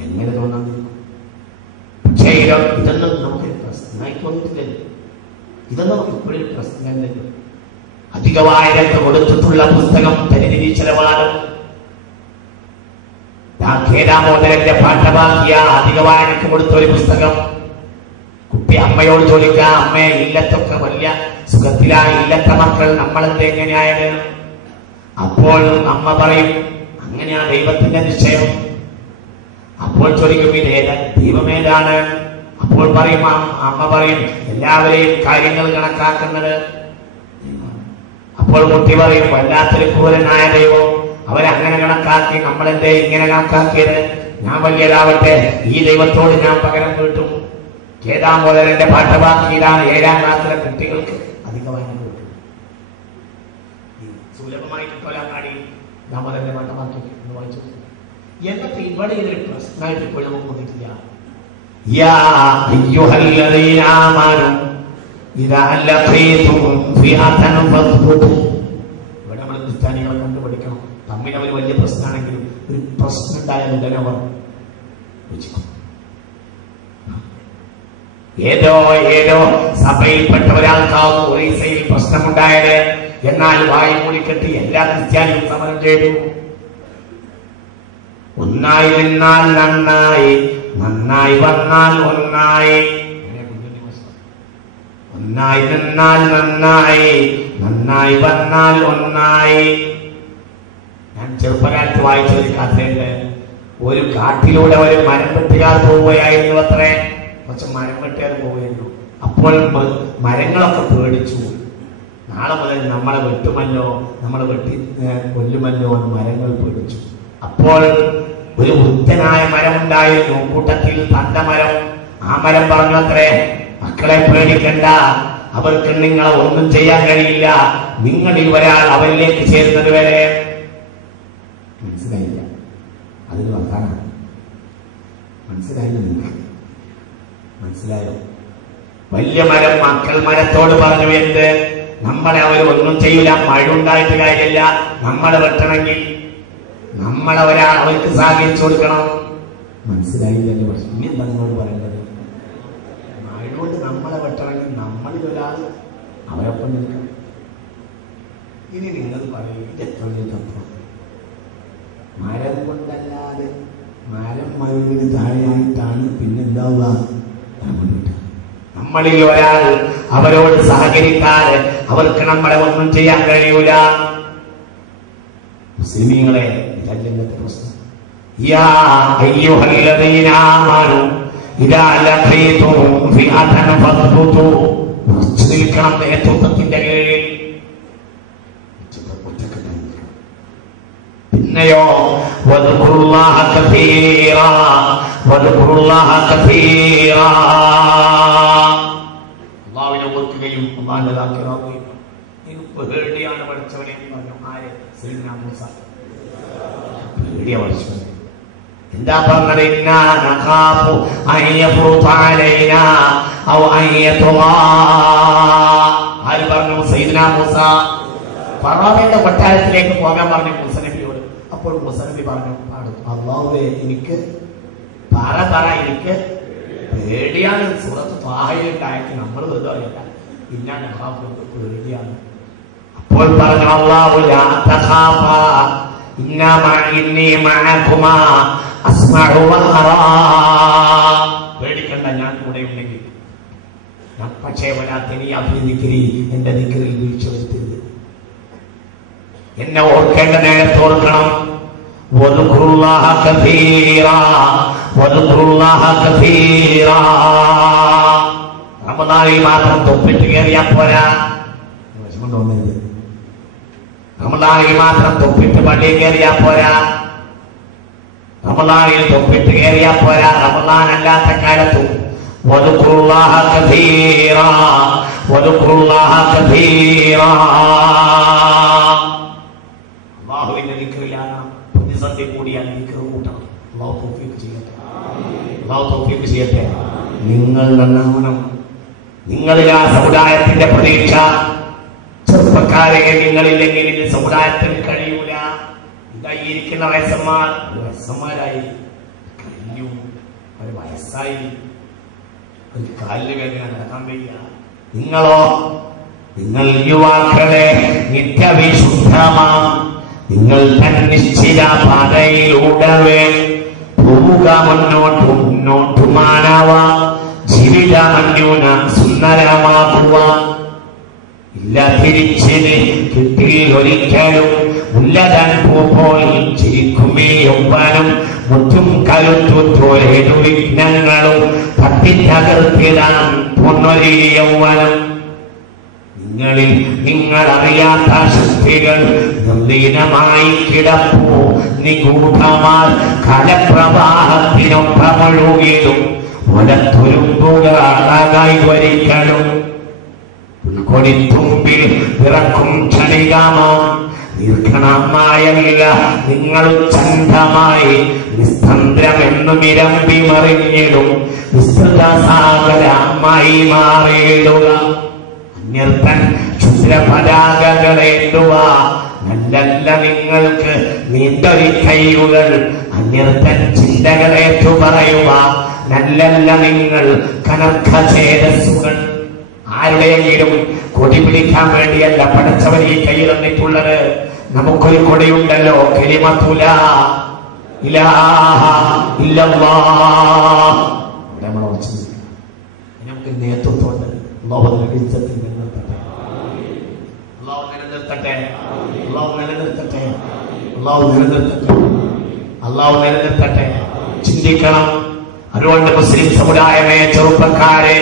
എങ്ങനെ തോന്നാൻ നിൽക്കും? പക്ഷേ ഇതൊന്നും നമുക്ക് പ്രശ്നമായി തോന്നിയിട്ടില്ലല്ലോ. ഇതൊന്നും നമുക്ക് ഇപ്പോഴും പ്രശ്നമല്ലല്ലോ. അധിക വായനക്ക് കൊടുത്തിട്ടുള്ള പുസ്തകം പരിനിരീക്ഷണവാദം. ദാമോദരന്റെ പാഠഭാഗ്യ അധിക വായനക്ക് കൊടുത്ത ഒരു പുസ്തകം. കുട്ടി അമ്മയോട് ചോദിക്കാം, അമ്മയെ ഇല്ലത്തൊക്കെ വലിയ സുഖത്തിലായി ഇല്ലത്തെ മക്കൾ നമ്മളെന്ത് എങ്ങനെയായത്? അപ്പോൾ അമ്മ പറയും, അങ്ങനെയാ ദൈവത്തിന്റെ നിശ്ചയം. അപ്പോൾ ചോദിക്കും, ഇതേതാ ദൈവമേതാണ്? അപ്പോൾ പറയും, അമ്മ പറയും, എല്ലാവരെയും കാര്യങ്ങൾ കണക്കാക്കുന്നത്. അപ്പോൾ കുട്ടി പറയും, വല്ലാത്തൊരു ക്രൂരനായ ദൈവം, അവരങ്ങനെ കണക്കാക്കി, നമ്മളെന്തേ ഇങ്ങനെ കണക്കാക്കിയത്? ഞാൻ വലിയതാവട്ടെ, ഈ ദൈവത്തോട് ഞാൻ പകരം വീട്ടും. ദാമോദരന്റെ പാഠഭാഗ്യയിലാണ് 7ാം ക്ലാസ്സിലെ കുട്ടികൾക്ക് അധികമായി കിട്ടും. സുലഭമായി കിട്ടാൻ കാടി ദാമോദരന്റെ പാഠഭാഗ്യം എന്ന് വായിച്ചു. എന്നിട്ട് ഇവിടെ ഇതൊരു പ്രശ്നമായിട്ട് ഇപ്പോഴും കൊണ്ടിട്ടില്ല. യാ അയ്യുഹല്ലദീന ആമനൂ ഇദാ ലഖീതും ഫിഅതൻ ഫത്ബുതൂ. ഇവിടെ നമ്മൾ ക്രിസ്ത്യാനികളെ കണ്ടു പഠിക്കണം. തമ്മിൽ അവർ വലിയ പ്രശ്നമാണെങ്കിലും ഒരു പ്രശ്നം ഉണ്ടായാൽ ഉടനെ അവർ വെച്ചിക്കും. ഏതോ സഭയിൽപ്പെട്ട ഒരാൾക്കാവും ഒറീസയിൽ പ്രശ്നമുണ്ടായത്. എന്നാൽ വായി മൂടിക്കെട്ടി എല്ലാ ക്രിസ്ത്യാനിയും സമരം ചെയ്തു. ഒന്നായി നിന്നാൽ നന്നായി, നന്നായി വന്നാൽ ഒന്നായി. ഒന്നായി നിന്നാൽ നന്നായി, നന്നായി വന്നാൽ ഒന്നായി. ഞാൻ ചെറുപ്പകാലത്ത് വായിച്ചൊരു കഥയുണ്ട്. ഒരു കാട്ടിലൂടെ ഒരു മരം വെട്ടുകാർ പോവുകയായിരുന്നു. അത്രേ കുറച്ച് മരം വെട്ടുകാർ പോവുകയായിരുന്നു. അപ്പോൾ മരങ്ങളൊക്കെ പേടിച്ചു. നാളെ മുതൽ നമ്മളെ വെട്ടുമല്ലോ, നമ്മളെ വെട്ടി കൊല്ലുമല്ലോ എന്ന് മരങ്ങൾ പേടിച്ചു. അപ്പോൾ ഒരു വൃദ്ധനായ മരം ഉണ്ടായിരുന്നു കൂട്ടത്തിൽ, തണ്ടമരം. ആ മരം പറഞ്ഞത്രേ, മക്കളെ പേടിക്കണ്ട, അവർക്ക് നിങ്ങളെ ഒന്നും ചെയ്യാൻ കഴിയില്ല. നിങ്ങളിൽ ഒരാൾ അവരിലേക്ക് ചേരുന്നത് വരെ. മനസ്സിലായില്ല? അതിന് വർത്താനാണ്. മനസ്സിലായില്ല? നിങ്ങൾക്ക് മനസ്സിലായോ? വലിയ മരം മക്കൾ മരത്തോട് പറഞ്ഞു, എന്ത്? നമ്മളെ അവർ ഒന്നും ചെയ്യില്ല, മഴ ഉണ്ടായിട്ട് കാര്യമില്ല. നമ്മളെ വെട്ടണമെങ്കിൽ നമ്മളെ ഒരാൾ അവർക്ക് സഹകരിച്ചു കൊടുക്കണം. മനസ്സിലായില്ലല്ലോ? പക്ഷെ ഇനി എന്താ നിങ്ങളോട് പറയേണ്ടത്? മഴ കൊണ്ട് നമ്മളെ വെട്ടണമെങ്കിൽ നമ്മളിൽ ഒരാൾ അവരൊപ്പം നിൽക്കണം. ഇനി നിങ്ങൾ പറയും, ഇതെത്ര തത്വം? മരം കൊണ്ടല്ലാതെ മരം മഴവിന് താഴെയായിട്ടാണ് പിന്നെന്താവുക? നമ്മളിൽ ഒരാൾ അവരോട് സഹകരിക്കാതെ അവർക്ക് നമ്മളെ ഒന്നും ചെയ്യാൻ കഴിയൂല. മുസ്ലിമീങ്ങളെ, ഇതല്ല ഇന്നത്തെ പ്രശ്നം. യാ അയ്യുഹല്ലദീന ആമനൂ ഇദാ ലഖീതും ഫിഅതൻ ഫത്ബുതൂ. ഉറച്ചു നിൽക്കണം നേതൃത്വത്തിന്റെ കീഴിൽ. പിന്നെയോ വദ്കുറുല്ലാഹ കസീറാ, വദ്കുറുല്ലാഹ കസീറാ. അല്ലാഹുവിനെ ഓർക്കുകയും അല്ലാഹുവിനെ ദാക്കിറാവുകയും. നിങ്ങൾക്ക് പേടിയാണ് പഠിച്ചവനെ പറഞ്ഞു. ആര്? സയ്യിദുനാ മൂസ. പേടിയാ പഠിച്ചവനെ. എന്താ പറഞ്ഞത്? ഇന്നാ നഖാഫു അൻ യഫ്റുത അലൈനാ ഔ അൻ യത്ഗാ. ആര് പറഞ്ഞു? സയ്യിദ്നാ മൂസ. ഫറോവയുടെ കൊട്ടാരത്തിലേക്ക് പോകാൻ പറഞ്ഞു മൂസ നബിയോട്. അപ്പോൾ മൂസ നബി പറഞ്ഞു, അല്ലാഹുവേ എനിക്ക് പറ എനിക്ക് പേടിയാണ്. സൂറത്ത് ത്വാഹയിലുണ്ടായിട്ട് നമ്മൾ വെറുതെ അറിയില്ല, ഇന്നാ നഖാഫു പേടിയാണ്. അപ്പോൾ പറഞ്ഞു അല്ലാഹു ലാ തഖാഫാ ഇന്നി മഅകുമാ അസ്മഉ വഅറാ. പേടിക്കണ്ട, ഞാൻ കൂടെ ഉണ്ടെങ്കിൽ. പക്ഷേ എന്റെ ദിക്റിൽ വീഴ്ച വരുത്തരുത്. എന്നെ ഓർക്കേണ്ട നേരത്ത് ഓർക്കണം. വദ്കുറുല്ലാഹ കസീറാ വദ്കുറുല്ലാഹ കസീറാ. റമദാനിൽ മാത്രം തൊപ്പിട്ട് കയറിയാൽ പോരാ. റമദാനിൽ മാത്രം തൊപ്പിട്ട് പള്ളിയിൽ കയറിയാൽ പോരാ. റമദാനിൽ തൊപ്പിട്ട് കയറിയാൽ പോരാ. റമദാൻ അല്ലാത്ത കാലത്തും വദ്കുറുല്ലാഹ കസീറാ വദ്കുറുല്ലാഹ കസീറാ. അല്ലാഹുവിന്റെ ദിക്റിലാണ് പ്രതിസന്ധി കൂടിയാൽ ദിക്ർ കൂട്ടണം. അല്ലാഹു തൗഫീഖ് ചെയ്യട്ടെ. അല്ലാഹു തൗഫീഖ് ചെയ്യട്ടെ. നിങ്ങൾ നന്നാവണം. നിങ്ങളിലാ സമുദായത്തിന്റെ പ്രതീക്ഷ. ചെറുപ്പക്കാരെ, നിങ്ങളില്ലെങ്കിൽ ഇത് സമുദായത്തിന് കഴിയൂല. ഇതായിരിക്കുന്ന വയസ്സന്മാരായി കഴിഞ്ഞു, ഒരു വയസ്സായി, ഒരു കാലിന് വേദന നടക്കാൻ വയ്യ. നിങ്ങളോ? നിങ്ങൾ യുവാക്കളെ നിത്യവിശുദ്ധമാം നിങ്ങൾ തന്നിശ്ചിത പാതയിലൂടെ പോവുക. മുന്നോട്ടു മാനവ ജീവിതമന്യൂന സുന്ദരമാകുക. ഇല്ല തിരിച്ചിന് കിട്ടിയൊരിക്കലും ഉല്ലതൻ പോൽ ചിരിക്കുമേ യൗവനം മുറ്റും കരുത്തുറ്റോരേതു വിഘ്നങ്ങളും തട്ടിത്തകർത്തിടാൻ പൊന്നൊരു യൗവനം. നിങ്ങളിൽ നിങ്ങളറിയാത്ത ശക്തികൾ നിർലീനമായി കിടപ്പോ നിഗൂഢമാൽ കലപ്രവാഹത്തിനൊപ്പമൊഴുകിലും ഒലത്തുരുമ്പുകളായി വരിക്കണം. കൊടിത്തുമ്പിൽ പിറക്കും ക്ഷണികാമം ദീർഘണമായല്ല നിങ്ങൾ ചന്തമായി നിസ്തന്ത്രമെന്നു നിരമ്പി മറിഞ്ഞിടും വിസ്തൃത സാഗരമായി മാറിയിടുക. അന്യർത്തൻ ക്ഷുദ്രപതാകകളേണ്ടുക. നല്ലല്ല നിങ്ങൾക്ക് നീണ്ടൊരു കൈകൾ അന്യർത്തൻ ചിന്തകളേറ്റു പറയുക. നല്ലല്ല നിങ്ങൾ കനർക്ക ചേതസ്സുകൾ. ആരുടെയെങ്കിലും കൊടി പിടിക്കാൻ വേണ്ടിയല്ല പടച്ചവൻ ഈ കൈ തന്നിട്ടുള്ളത്. നമുക്കൊരു കൊടിയുണ്ടല്ലോ, കലിമത്തു ലാ ഇലാഹ ഇല്ലല്ലാഹ്. നമുക്ക് നേതൃത്വമുണ്ട്. അല്ലാഹു നിലനിർത്തട്ടെ. അല്ലാഹു നിലനിർത്തട്ടെ. അല്ലാഹു നിലനിർത്തട്ടെ. അല്ലാഹു നിലനിർത്തട്ടെ. അല്ലാഹു നിലനിർത്തട്ടെ. ചിന്തിക്കണം. അതുകൊണ്ട് മുസ്ലിം സമുദായമേ, ചെറുപ്പക്കാരെ,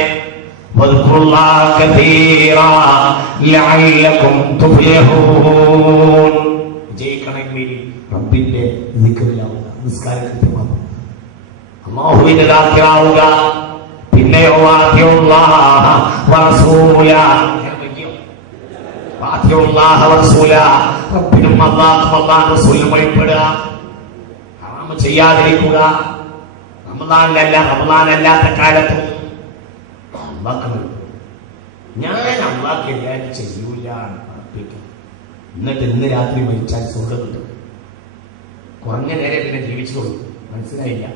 ജയിക്കണമെങ്കിൽ റബ്ബിന്റെ ദിക്റിലാവുക, നിസ്കാരം കൃത്യമാവുക, അല്ലാഹുവിന്റെ ദാഖിലാവുക. പിന്നെയോ റബ്ബിനും അല്ലാഹു റസൂലിനും വഴിപ്പെടുക, ഹറാം ചെയ്യാതിരിക്കുക. റമദാനല്ലാത്ത കാലത്തും ഞാൻ അള്ളാഹ് എല്ലാവരും ചെയ്യൂല അർപ്പിക്കും. എന്നിട്ട് ഇന്ന് രാത്രി മരിച്ചാൽ സ്വർഗ്ഗം കിട്ടും. കുറഞ്ഞ നേരം പിന്നെ ജീവിച്ചു കൊടുക്കും. മനസ്സിലായില്ല?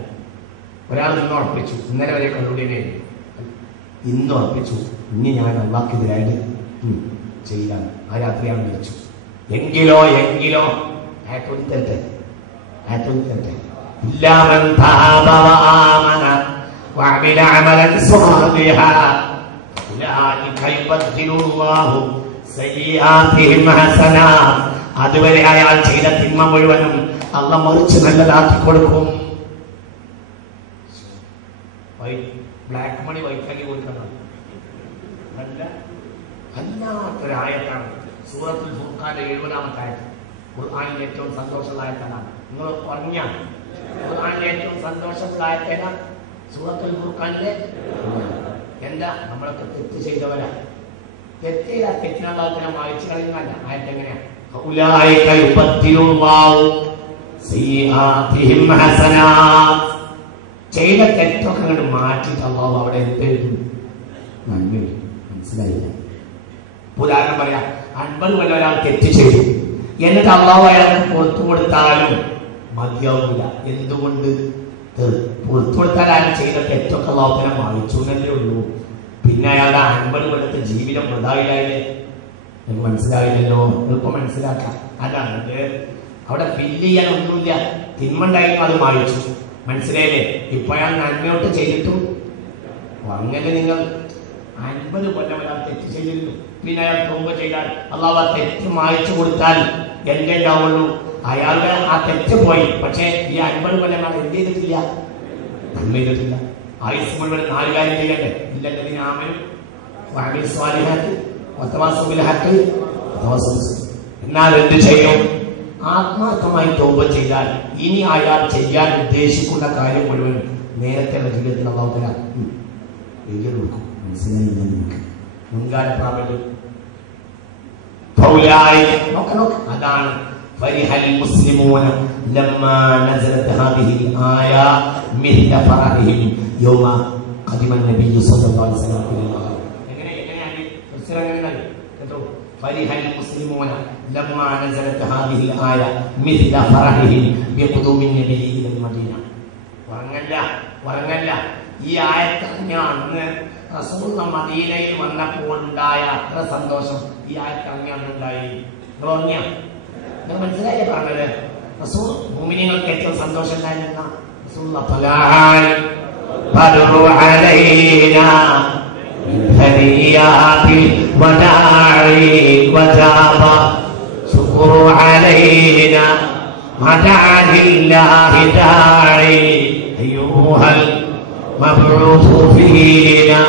ഒരാൾ ഇന്നും അർപ്പിച്ചു, ഇന്നലെ വരെ കണ്ടുപിടിയേ ഇന്നും അർപ്പിച്ചു. ഇനി ഞാൻ അള്ളാഹ്ക്കെതിരായിട്ട് ചെയ്യാൻ ആ രാത്രിയാണ് മരിച്ചു. എങ്കിലോ ഇല്ലാമൻ തആബ വആമന വഅമില അമലൻ സ്വാലിഹാ ഉലൈക യുബദ്ദിലുല്ലാഹു സയ്യിആതിഹിം ഹസനാത്. അതുവരെ അയാൾ ചെയ്ത തിന്മ മുഴുവനും അല്ലാഹു മറിച്ച് നല്ലതാക്കി കൊടുക്കും. ബ്ലാക്ക് മണി വൈറ്റാക്കി കൊടുക്കണം. അല്ലാത്തൊരായത്താണ് സൂറത്തുൽ ഫുർഖാന്റെ 70-ാമത്തെ ആയത്ത്. ഖുർആനിലെ ഏറ്റവും സന്തോഷമുള്ള ആയത്താണ്. നിങ്ങൾ പറഞ്ഞ ഖുർആനിലെ ഏറ്റവും സന്തോഷമുള്ള ആയത്തേതാണ് സൂറത്തുൽ ഫുർഖാനിലെ. എന്താ? നമ്മളൊക്കെ തെറ്റ് ചെയ്തവരാ. തെറ്റിനാളത്തിനെ വായിച്ചു കളയുന്നല്ല. ആയത്ത് എങ്ങനെയാ? സയ്യിആതിഹിം ഹസനാത്ത്. ചെയ്ത തെറ്റൊക്കെ അങ്ങോട്ട് മാറ്റിയിട്ട് അല്ലാഹു അവിടെ എന്തെഴുതും? നന്മ. മനസ്സിലായില്ല? ഉദാഹരണം പറയാം, 50 കൊല്ലം ഒരാൾ തെറ്റ് ചെയ്തു, എന്നിട്ട് അല്ലാഹു അയാൾക്ക് പുറത്തു കൊടുത്താലും മതിയാവില്ല. എന്തുകൊണ്ട്? പുറത്തു കൊടുത്താൽ അയാൾ ചെയ്ത തെറ്റൊക്കെ അല്ലാഹു തആല മായ്ച്ചു എന്നല്ലേ ഉള്ളൂ. പിന്നെ അയാളുടെ 50 കൊല്ലത്തെ ജീവിതം വൃഥായിലായില്ലേ? എനിക്ക് മനസ്സിലായില്ലല്ലോ. എളുപ്പം മനസ്സിലാക്കാം. അതാണ് അവിടെ ഫില്ല് ചെയ്യാൻ ഒന്നുമില്ല. തിന്മണ്ടായിരുന്നു, അത് മായ്ച്ചു. മനസ്സിലായില്ലേ? ഇപ്പൊ അയാൾ നന്മയോട്ട് ചെയ്തിട്ടും അങ്ങനെ നിങ്ങൾ 50 കൊല്ലം ഒരാൾ തെറ്റ് ചെയ്തിരുന്നു, പിന്നെ അയാൾ തൗബ ചെയ്താൽ അല്ലാഹു ആ തെറ്റ് മായ്ച്ചു കൊടുത്താൽ എന്റെ ഉണ്ടാവുള്ളൂ. അയാളുടെ ആ തെറ്റ് പോയി, പക്ഷേ ഈ 50 കൊല്ലം അയാൾ എന്ത് ചെയ്തിട്ടില്ല? നന്മ ചെയ്തിട്ടില്ല. ആയുസ് മുഴുവൻ 4 കാര്യം ചെയ്യണ്ടേ? ഇല്ലല്ലദീന ആമനൂ വഅമിലു സ്വാലിഹാത്തി വതവാസൗ ബിൽ ഹഖ് വതവാസൗ ബിസ് സബ്ർ. എന്നാൽ എന്ത് ചെയ്യും? ആത്മാർത്ഥമായി തൗബ ചെയ്താൽ ഇനി അയാൾ ചെയ്യാൻ ഉദ്ദേശിക്കുന്ന കാര്യം മുഴുവൻ നേരത്തെ ജീവിതത്തിൽ അല്ലാഹു തആല എഴുതി കൊടുക്കും. മനസ്സിലായില്ല? നിങ്ങൾക്ക് മുൻകാല പ്രാബല്യം അതാണ്. ഫരിഹൽ മുസ്ലിമൂന ലമ്മാ നസലത് ഹാദിഹിൽ ആയ മിഥ്ല ഫറഹിം യൗമ ഖദിമ നബി സ്വല്ലല്ലാഹു അലൈഹി വസല്ലം. എങ്ങനെയാണ് തഫ്സീർ? കേട്ടോ, ഫരിഹൽ മുസ്ലിമൂന ലമ്മാ നസലത് ഹാദിഹിൽ ആയ മിഥ്ല ഫറഹിം ബിഖുദൂമിൻ നബി ഇലൽ മദീന. വറങ്ങല്ല ഈ ആയത്ത് അന്ന് റസൂൽ മദീനയിൽ വന്നപ്പോൾ ഉണ്ടായ അത്ര സന്തോഷം ഈ ആയത്ത് അന്നുണ്ടായി. നിങ്ങൾ മനസ്സിലായില്ലേ പറഞ്ഞത്? റസൂൽ മുഅ്മിനീങ്ങൾക്ക് ഏറ്റവും സന്തോഷം ഉണ്ടായിരുന്ന റസൂൽ مبعوث فينا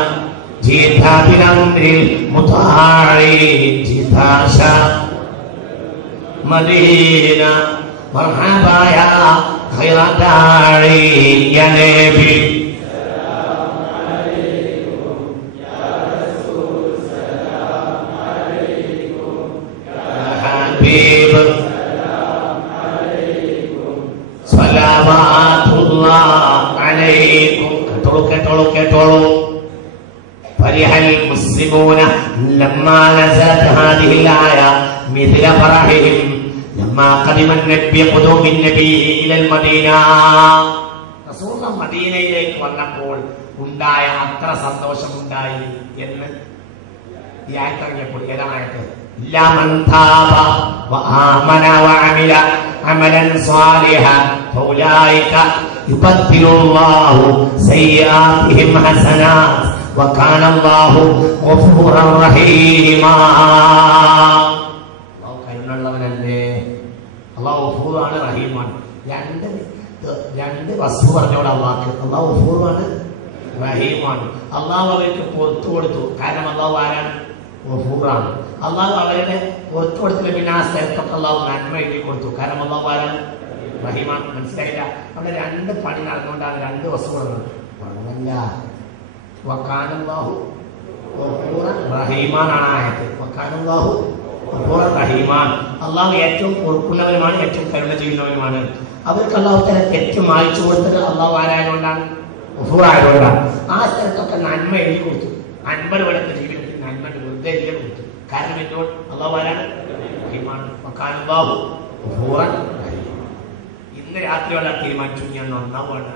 جئت بالأمر المطاع جئت مدينة مرحبا يا خير داعي يا نبي سلام عليكم يا رسول سلام عليكم يا حبيب سلام عليكم صلوات الله عليكم. കേട്ടോളൂ. ഫരിഹൽ മുസ്ലിമൂന ലമ്മാ നസലത് ഹാദിഹിൽ ആയ മിഥ്ല ഫറഹിം ലമ്മാ ഖദിമ നബി ഖുദൂമിൻ നബി ഇലൽ മദീന. റസൂൽ മദീനയിലേക്ക് വന്നപ്പോൾ ഉണ്ടായ അത്ര സന്തോഷമുണ്ടായി എന്ന് ഈ ആയത്ത് ഇറങ്ങിയപ്പോൾ. ഏതാണായത്? ഇല്ലാ മൻ താബ വആമന വഅമില അമലൻ സ്വാലിഹൻ ഫൗലൈക യുബദ്ദിലുല്ലാഹു സയ്യിആതിഹിം ഹസനാത്ത് വകാന അല്ലാഹു ഗഫൂറൻ റഹീമാ. അല്ലാഹു കരുണയുള്ളവനല്ലേ? അല്ലാഹു ഗഫൂറാണ്, റഹീമാണ്. രണ്ട് വസ്തു പറഞ്ഞോട് അല്ലാഹു. അല്ലാഹു ഗഫൂറാണ്, റഹീമാണ്. അല്ലാഹു അവർക്ക് പുറത്തു കൊടുത്തു. കാരണം അല്ലാഹു ആരാണ്? ഗഫൂറാണ്. അല്ലാഹു അവരുടെ പുറത്തു കൊടുത്തില്ല. പിന്നെ ആ സ്ഥലത്തൊക്കെ അല്ലാഹു നന്മ എഴുതി കൊടുത്തു. കാരണം അല്ലാഹു ആരാണ്? റഹീമാണ്. മനസ്സിലായില്ല? അവിടെ 2 പണി നടന്നുകൊണ്ടാണ് 2 വസ്തുക്കൾ. പറഞ്ഞല്ല വകാനല്ലാഹു ഗഫൂറൻ റഹീമാനാണ് ആയത്ത്. വകാനല്ലാഹു ഗഫൂറൻ റഹീമാൻ. അല്ലാഹു ഏറ്റവും പൊറുക്കുന്നവനുമാണ്, ഏറ്റവും കരുണ ചെയ്യുന്നവനുമാണ്. അവർക്ക് അല്ലാഹു തആല തെറ്റ് മായ്ച്ചു കൊടുത്തത് അല്ലാഹു ആരായതുകൊണ്ടാണ്? ഗഫൂർ ആയതുകൊണ്ടാണ്. ആ സ്ഥലത്തൊക്കെ നന്മ എഴുതി കൊടുത്തു. 50 കൊല്ലത്തെ ജീവിതത്തിൽ നന്മ വെറുതെ എഴുതി കൊടുത്തു. കാരണം എന്തുകൊണ്ട്? അല്ലാഹു ആരാണ്? റഹീമാണ്. വകാനല്ലാഹു ഗഫൂറൻ. ഇന്ന് രാത്രി ഒരാൾ തീരുമാനിച്ചു ഞാൻ നന്നാവാണ്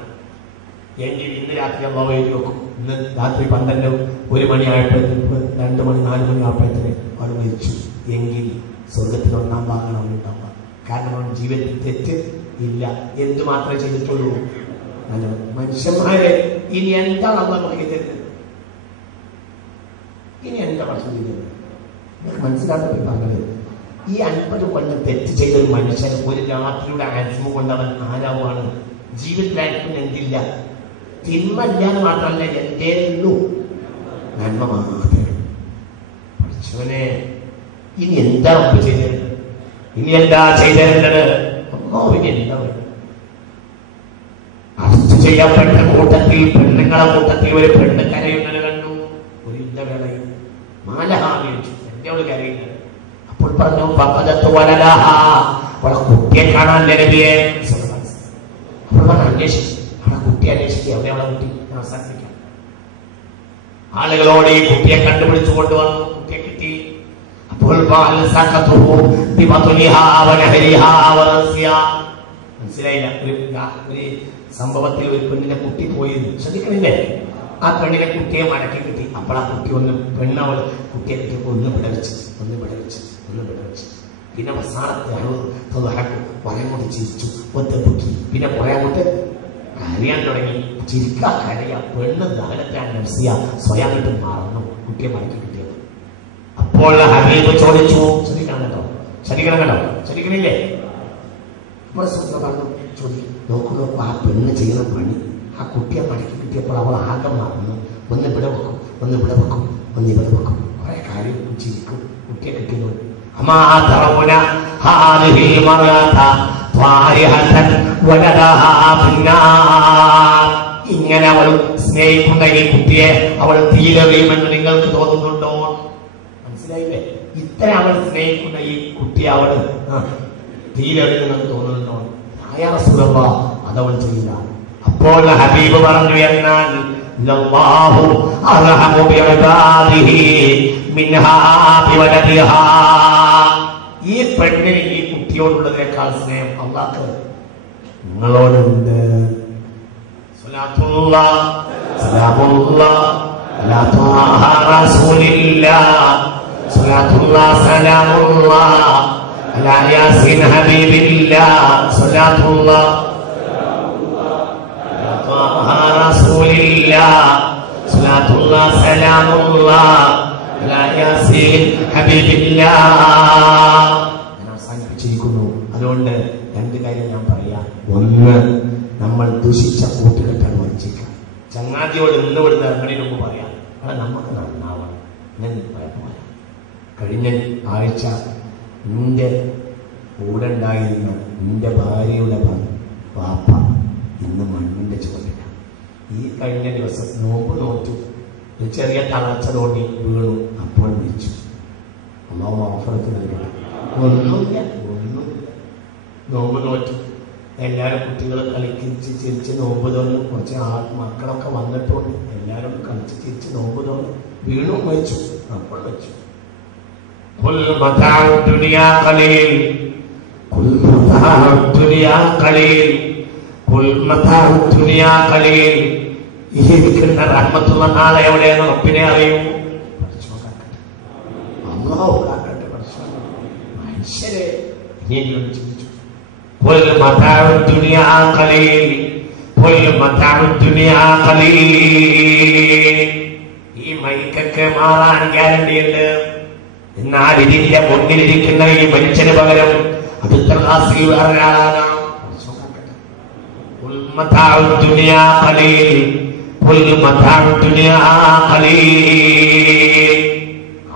എങ്കിൽ ഇന്ന് രാത്രി അല്ലാഹു എഴുതി വെക്കും. ഇന്ന് രാത്രി 12 1 മണിയായപ്പോഴത്തേക്ക് 2 മണി 4 മണി ആയപ്പോഴത്തേക്ക് അവൾ മരിച്ചു എങ്കിൽ സ്വർഗത്തിൽ 1-ാം ഭാഗമാണ് ഉണ്ടാവുക. കാരണം അവൻ ജീവിതത്തിൽ തെറ്റ് ഇല്ല. എന്തു മാത്രമേ ചെയ്തിട്ടുള്ളൂ? മനുഷ്യന്മാരെ ഇനി എന്താണ് അല്ലാഹു ചെയ്തത്? ഇനി എന്താ പ്രശ്നം ചെയ്തത്? നിങ്ങൾക്ക് മനസ്സിലാക്കാൻ പറഞ്ഞത് ഈ 50 കൊല്ലം തെറ്റ് ചെയ്ത ഒരു മനുഷ്യൻ ഒരു രാത്രിയുടെ ആത്മ കൊണ്ട് അവൻ ആരാവാണ്? ജീവിതത്തിലായിരിക്കും എന്തില്ല? തിന്മല്ല എന്ന് മാത്രമല്ല, എന്തേ ഉള്ളൂ? നന്മ മാത്രമേ. പഠിച്ചവനെ ഇനി എന്താ ചെയ്തത്? ഇനി എന്താ ചെയ്തേണ്ടത്? ഇനി എന്താ? അറസ്റ്റ് ചെയ്യപ്പെട്ട കൂട്ടത്തിൽ പെണ്ണുങ്ങളെ കൂട്ടത്തിൽ ഒരു പെണ്ണ് കരയുന്നത് കണ്ടു. ഒരു യുദ്ധവേളയിൽ മാലഹാ വിളിച്ചു, എന്റെ അവള് കരയുന്നത്. അപ്പോൾ പറഞ്ഞു അവളെ കുട്ടിയെ കാണാൻ നബിയെ. അപ്പോൾ അന്വേഷിച്ചു, അവളെ കുട്ടിയെ അന്വേഷിക്കുക, എവിടെ അവളെ കുട്ടി അവസാനിപ്പിക്കാം. ആളുകളോട് ഈ കുട്ടിയെ കണ്ടുപിടിച്ചു കൊണ്ടുവന്നു, കുട്ടിയെ കിട്ടി. അപ്പോൾ മനസ്സിലായില്ല. ഒരു സംഭവത്തിൽ ഒരു പെണ്ണിനെ കുട്ടി പോയിരുന്നു, ശ്രദ്ധിക്കണില്ലേ? ആ പെണ്ണിനെ കുട്ടിയെ മടക്കി കിട്ടി. അപ്പോൾ ആ കുട്ടി പെണ്ണവൾ കുട്ടിയെ കിട്ടിയപ്പോൾ ഒന്ന് പിടവെച്ച്. പിന്നെ അവസാനത്തെ പറയങ്ങോട്ട് ചിരിച്ചു, ഒറ്റപ്പൊക്കി. പിന്നെ പറയങ്ങോട്ട് കരയാൻ തുടങ്ങി. ചിരിക്കാ കരയാ. പെണ്ണ് ദഹനത്തെ നഫ്സിയ സ്വയം കിട്ടും മാറുന്നു, കുട്ടിയെ മടക്കി കിട്ടിയത്. അപ്പോൾ ഹബീബ് ചോദിച്ചു, ശ്രദ്ധിക്കണില്ലേ? പറഞ്ഞു, നോക്കൂ, ആ പെണ്ണ് ചെയ്യുന്ന പണി. ആ കുട്ടിയെ മടക്കി കിട്ടിയപ്പോൾ അവൾ ആകെ മാറുന്നു. ഒന്ന് ഇവിടെ വെക്കും, ഒന്ന് ഇവിടെ വെക്കും, ഒന്ന് ഇവിടെ വെക്കും. കുറെ കാര്യം ചിരിക്കും. കുട്ടിയെ കിട്ടുന്നു. ഇങ്ങനെ അവൾ സ്നേഹിക്കുന്ന ഈ കുട്ടിയെ അവൾ തീരെറിയുമെന്ന് നിങ്ങൾക്ക് തോന്നുന്നുണ്ടോ? മനസ്സിലായില്ലേ? ഇത്ര അവൾ സ്നേഹിക്കുന്ന ഈ കുട്ടിയെ അവൾ തീരെറിയുമെന്ന് തോന്നുന്നുണ്ടോ? അതവൾ ചെയ്യില്ല. അപ്പോൾ ഹബീബ് പറഞ്ഞു, എന്നാൽ ഈ പെണ്ണിന് ഈ കുട്ടിയോടുള്ളതിനേക്കാൾ സ്നേഹം അല്ലാഹ് നിങ്ങളോടുണ്ട്. അവസാനിപ്പിച്ചിരിക്കുന്നു. അതുകൊണ്ട് രണ്ട് കാര്യം ഞാൻ പറയാം. ഒന്ന്, നമ്മൾ ദുഷിച്ച കൂട്ടുകെട്ടാണ് വഞ്ചിക്കുക. ചങ്ങാതിയോട് ഇന്നുവിടുന്ന ഇറങ്ങണതിന് മുമ്പ് പറയാം, അത് നമുക്ക് നന്നാവണം. ഞാൻ പറയാം, കഴിഞ്ഞ ആഴ്ച നിന്റെ കൂടെ ഉണ്ടായിരുന്ന നിന്റെ ഭാര്യയുടെ പാപ്പ ഇന്ന് മണ്ണിന്റെ ചുവട്ടില്ല. ഈ കഴിഞ്ഞ ദിവസം നോമ്പ് നോറ്റു, ഒരു ചെറിയ തളർച്ച തോന്നി വീണു, അപ്പോൾ മരിച്ചു. അല്ലാഹു ഓഫറത്ത് നൽകണം. ഒന്നുമില്ല. നോമ്പ് നോറ്റു, എല്ലാവരും കുട്ടികൾ കളിച്ച് ചിരിച്ച് നോമ്പ് തോന്നും. കുറച്ച് മക്കളൊക്കെ വന്നിട്ടുണ്ട്, എല്ലാവരും കളിച്ച് ചിരിച്ച് നോമ്പ് തോന്നും. വീണു മരിച്ചു, അപ്പോൾ മരിച്ചു. ഇരിക്കുന്ന റഹ്മത്തുള്ള നാളെ എവിടെയെന്ന് റബ്ബിനെ അറിയും. അല്ലാഹു കാക്കട്ടെ. മനുഷ്യരെ ഇനിയെങ്കിലും ചിന്തിച്ചു. ഈ മൈക്കൊക്കെ മാറാൻ ഗ്യാരണ്ടിയുണ്ട്. എന്നാൽ ഇതിന്റെ മുന്നിലിരിക്കുന്ന ഈ മനുഷ്യന് പകരം അടുത്ത ക്ലാസ്സിൽ വേറെ ആളാണ്.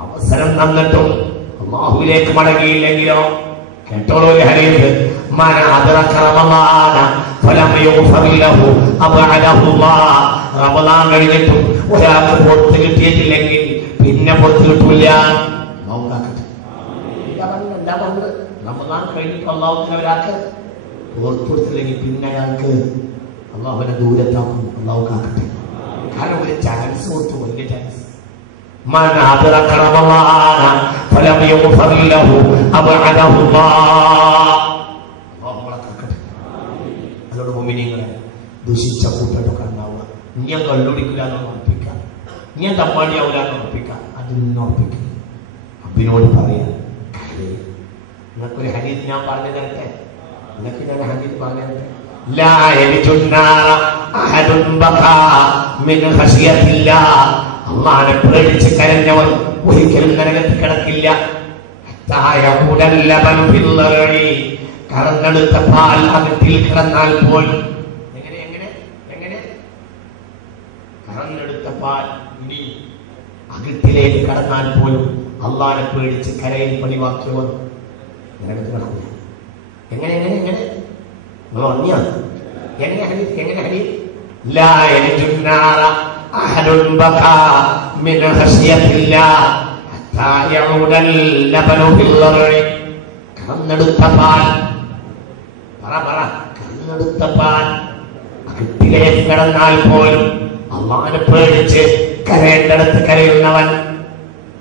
അവസരം തന്നിട്ടും അല്ലാഹുവിലേക്ക് മടങ്ങിയില്ലെങ്കിലോ? കേട്ടോളൂ ഒരു ഹദീസ്, മൻ അദ്റക റമളാന ഫലം യുഗ്ഫർ ലഹു അബഅദഹുല്ലാഹ്. റമളാൻ കഴിഞ്ഞിട്ടും ഒരാൾക്ക് പുറത്ത് കിട്ടിയിട്ടില്ലെങ്കിൽ പിന്നെ പുറത്ത് കിട്ടൂല. റമളാൻ കഴിഞ്ഞിട്ട് അല്ലാഹുവിനെ ഒരാൾക്ക് പുറത്ത് കൊടുത്തില്ലെങ്കിൽ പിന്നെ അയാൾക്ക് അല്ലാഹുവിനെ ദൂരത്താക്കും. അല്ലാഹു കാക്കട്ടെ. കാരണം ഒരു ചാൻസ് കൊടുത്തു, വലിയ ചാൻസ്. മൻ അദ്റക റമളാന ഫലം യുഗ്ഫർ ലഹു അബഅദഹുല്ലാഹ്. അതോട് മുഅ്മിനീങ്ങളെ, ദുഷിച്ച കൂട്ടൊക്കെ ഉണ്ടാവുക. ഞാൻ കള്ളുടിക്കില്ല എന്ന് ഉറപ്പിക്കാം, ഞാൻ തമ്മാടിയാവില്ല എന്ന് ഉറപ്പിക്കാം. അതൊന്നും ഉറപ്പിക്കുക. അബ്ബിനോട് പറയാം, നിങ്ങൾക്കൊരു ഹദീസ് ഞാൻ പറഞ്ഞു തരട്ടെ. നിനക്ക് ഞാൻ ഹദീസ് പറഞ്ഞു തരട്ടെ. ലാ യലിജുന്നാറ അഹദുൻ ബഖാ മിൻ ഖശിയത്തില്ലാഹ്. അല്ലാഹുവിനെ പേടിച്ച് കരഞ്ഞവൻ ഒരിക്കലും നരകത്തിൽ കിടക്കില്ല. കറന്നെടുത്ത പാൽ അകത്തിൽ കിടന്നാൽ പോലും എങ്ങനെ കറന്നെടുത്ത പാൽ ഇനി അകത്തിലേക്ക് കടന്നാൽ പോലും അല്ലാഹുവിനെ പേടിച്ച് കരയിൽ പണിവാക്കിയവർ നരകത്തിൽ കിടക്കില്ല. എങ്ങനെ ലാ യലിജുന്നാറ അഹദുൻ ബഖാ മിൻ ഖശിയത്തില്ലാഹ് ഹത്താ യഊദൽ ലബനു ഫിൽ ളർഇ. കറന്നെടുത്ത പാൽ കണ്ണെടുത്തപ്പാൻ കെട്ടിലേക്ക് കിടന്നാൽ പോലും അള്ളാനെ പേടിച്ച് കരയേണ്ടടുത്ത് കരയുന്നവൻ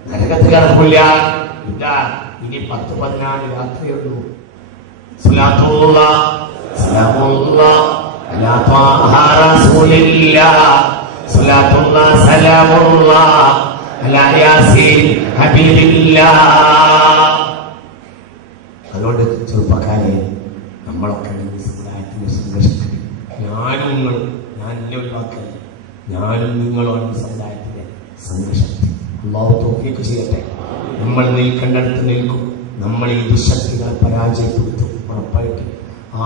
നരകത്തിൽ കിടക്കില്ല. ഇല്ല, ഇനി 10-14 രാത്രിയുള്ളൂ. സ്വലാത്തുല്ലാഹ് സലാമുല്ലാഹ് അലാ ത്വാഹ റസൂലില്ലാഹ്, സ്വലാത്തുല്ലാഹ് സലാമുല്ലാഹ് അലാ യാസീൻ ഹബീബില്ലാഹ്. അതുകൊണ്ട് ചെറുപ്പക്കാരെ, നമ്മളൊക്കെ സമുദായത്തിന്റെ സംഘർഷത്തിൽ ഞാനും നിങ്ങളും, ഞാൻ എന്നെ ഒഴിവാക്കല്ല, ഞാനും നിങ്ങളുമാണ് സമുദായത്തിന്റെ സംഘർഷത്തിൽ. അല്ലാഹു തൗഫീഖ് ചെയ്യട്ടെ. നമ്മൾ നിൽക്കേണ്ടടുത്ത് നിൽക്കും. നമ്മൾ ഈ ദുശക്തികളെ പരാജയപ്പെടുത്തും ഉറപ്പായിട്ട്.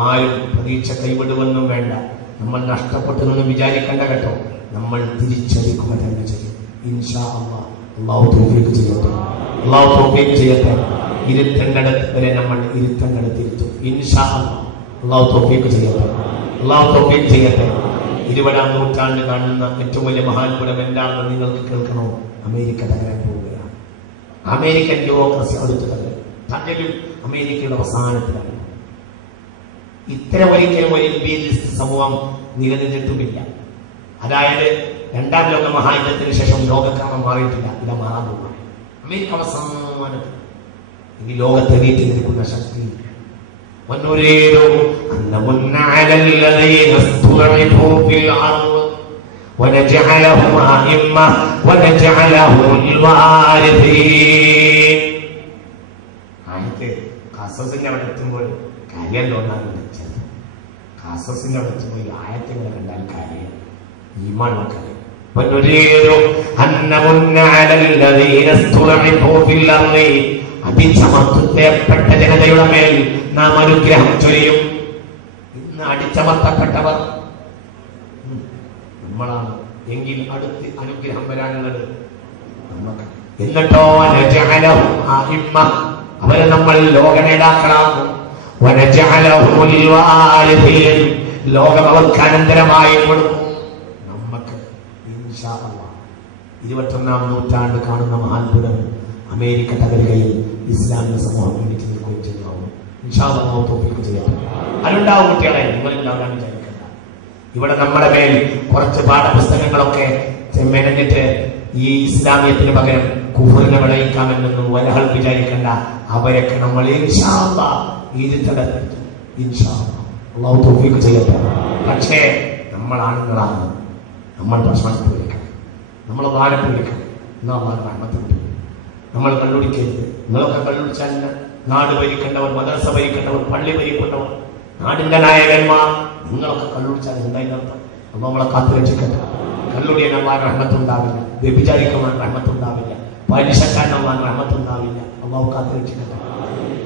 ആരും പ്രതീക്ഷ കൈവിടുവെന്നും വേണ്ട. നമ്മൾ നഷ്ടപ്പെട്ടെന്നൊന്നും വിചാരിക്കേണ്ട കേട്ടോ. നമ്മൾ തിരിച്ചടിക്കുക തന്നെ ചെയ്യും ഇൻഷാ അല്ലാഹ്. അല്ലാഹു തൗഫീഖ് ചെയ്യട്ടെ, അല്ലാഹു തൗഫീഖ് ചെയ്യട്ടെ. ഇരുത്തേണ്ടടുത്ത് വരെ നമ്മൾ ഇരുത്തേണ്ടടുത്ത് ഇരുത്തും ഇൻഷാ അല്ലാഹ്. അല്ലാഹു തൗഫീഖ് ചെയ്യട്ടെ, അല്ലാഹു തൗഫീഖ് ചെയ്യട്ടെ. 20-ാം നൂറ്റാണ്ട് കാണുന്ന ഏറ്റവും വലിയ മഹാത്ഭുതം എന്താണെന്ന് നിങ്ങൾക്ക് കേൾക്കണോ? അമേരിക്ക തകരാൻ പോവുകയാണ്. അമേരിക്കൻ ഡെമോക്രസി അടുത്ത് തകരും. അമേരിക്കയുടെ അവസാനത്തിലാണ്. ഇത്തരം ഒരിക്കലും ഒരു ഇംപീരിയലിസ്റ്റ് സമൂഹം നിലനിന്നിട്ടുമില്ല. അതായത് 2-ാം ലോക മഹായുദ്ധത്തിന് ശേഷം ലോകക്രമം മാറിയിട്ടില്ല. ഇതാ മാറാൻ പോവുക. അമേരിക്ക അവസാനത്തിൽ ഇനി ലോകത്തെ നീട്ടി നിൽക്കുന്ന ശക്തി. ونريد أن نمن على الذين استضعفوا في الأرض ونجعلهم أئمة ونجعلهم الوارثين. ആയത്തെ ഖസസിന്റെ അവിടെ എത്തുമ്പോൾ കാര്യം തോന്നാണ് വെച്ചത്. ഖസസിന്റെ അവിടെ എത്തുമ്പോൾ ഈ ആയത്തുകളെ കണ്ടാൽ കാര്യം ഈമാൻ നോക്കല്ലേ. ونريد أن نمن على الذين استضعفوا في الأرض, അടിച്ചമർത്തപ്പെട്ട ജനതയുടെ മേൽ നാം അനുഗ്രഹം ചൊരിയും. ഇന്ന് അടിച്ചമർത്തപ്പെട്ടവർ നമ്മളാണ് എങ്കിൽ അടുത്ത് അനുഗ്രഹം വരാനുള്ളത് നമുക്ക്. എന്നിട്ടോ അവരെ നമ്മൾ ലോക നേതാക്കളാകും. ലോകം അവർക്ക് അനന്തരമായി കൊടുക്കും. നമുക്ക് ഇൻഷാ അല്ലാഹ് 21-ാം നൂറ്റാണ്ട് കാണുന്ന മഹാത്ഭുതം അമേരിക്ക തകരുകയും ഇസ്ലാമിക സമൂഹം വേണ്ടിയിട്ട് നിൽക്കുകയും ചെയ്യുന്നു. ഇൻഷാ അല്ലാഹു തൗഫീഖ് ചെയ്യട്ടെ. അതുണ്ടാവും കുട്ടികളെ, നിങ്ങളുണ്ടാകാൻ വിചാരിക്കണ്ട. ഇവിടെ നമ്മുടെ മേൽ കുറച്ച് പാഠപുസ്തകങ്ങളൊക്കെ മെനഞ്ഞിട്ട് ഈ ഇസ്ലാമിയത്തിന് പകരം കുഫറിനെ വിളയിക്കാമെന്നൊന്നും ഒരാൾ വിചാരിക്കണ്ട. അവരൊക്കെ നമ്മൾ ഇൻഷാ അല്ലാഹ് ഇരുത്തടത്തെത്തും. ഇൻഷാ അല്ലാഹ് അല്ലാഹു തൗഫീഖ് ചെയ്യട്ടെ. പക്ഷേ നമ്മൾ ആണുങ്ങളാണ്. നമ്മൾ ഭക്ഷണത്തിൽ വിളിക്കണം, നമ്മൾ വാരത്തിൽ വിളിക്കണം. എന്നാ അല്ലാഹു റഹ്മത്ത് കിട്ടും. നമ്മൾ കണ്ടുപിടിക്കരുത്. നിങ്ങളൊക്കെ കണ്ടുപിടിച്ചാൽ നാട് ഭരിക്കേണ്ടവർ, മദ്രസ ഭരിക്കേണ്ടവർ, പള്ളി ഭരിക്കേണ്ടവർ, നാടിന്റെ നായകന്മാർ, നിങ്ങളൊക്കെ കണ്ടുപിടിച്ചാൽ എന്തായിരുന്നർത്ഥം? അപ്പൊ നമ്മളെ കാത്തു രക്ഷിക്കട്ടെ. കള്ളുടിയനന്മാർ റഹ്മത്തുണ്ടാവില്ല, വ്യഭിചാരിക്കന്മാർ റഹ്മത്തുണ്ടാവില്ല, പലിശക്കാരന്മാർ റഹ്മത്തുണ്ടാവില്ല. അള്ളാഹു കാത്തു രക്ഷിക്കട്ടെ.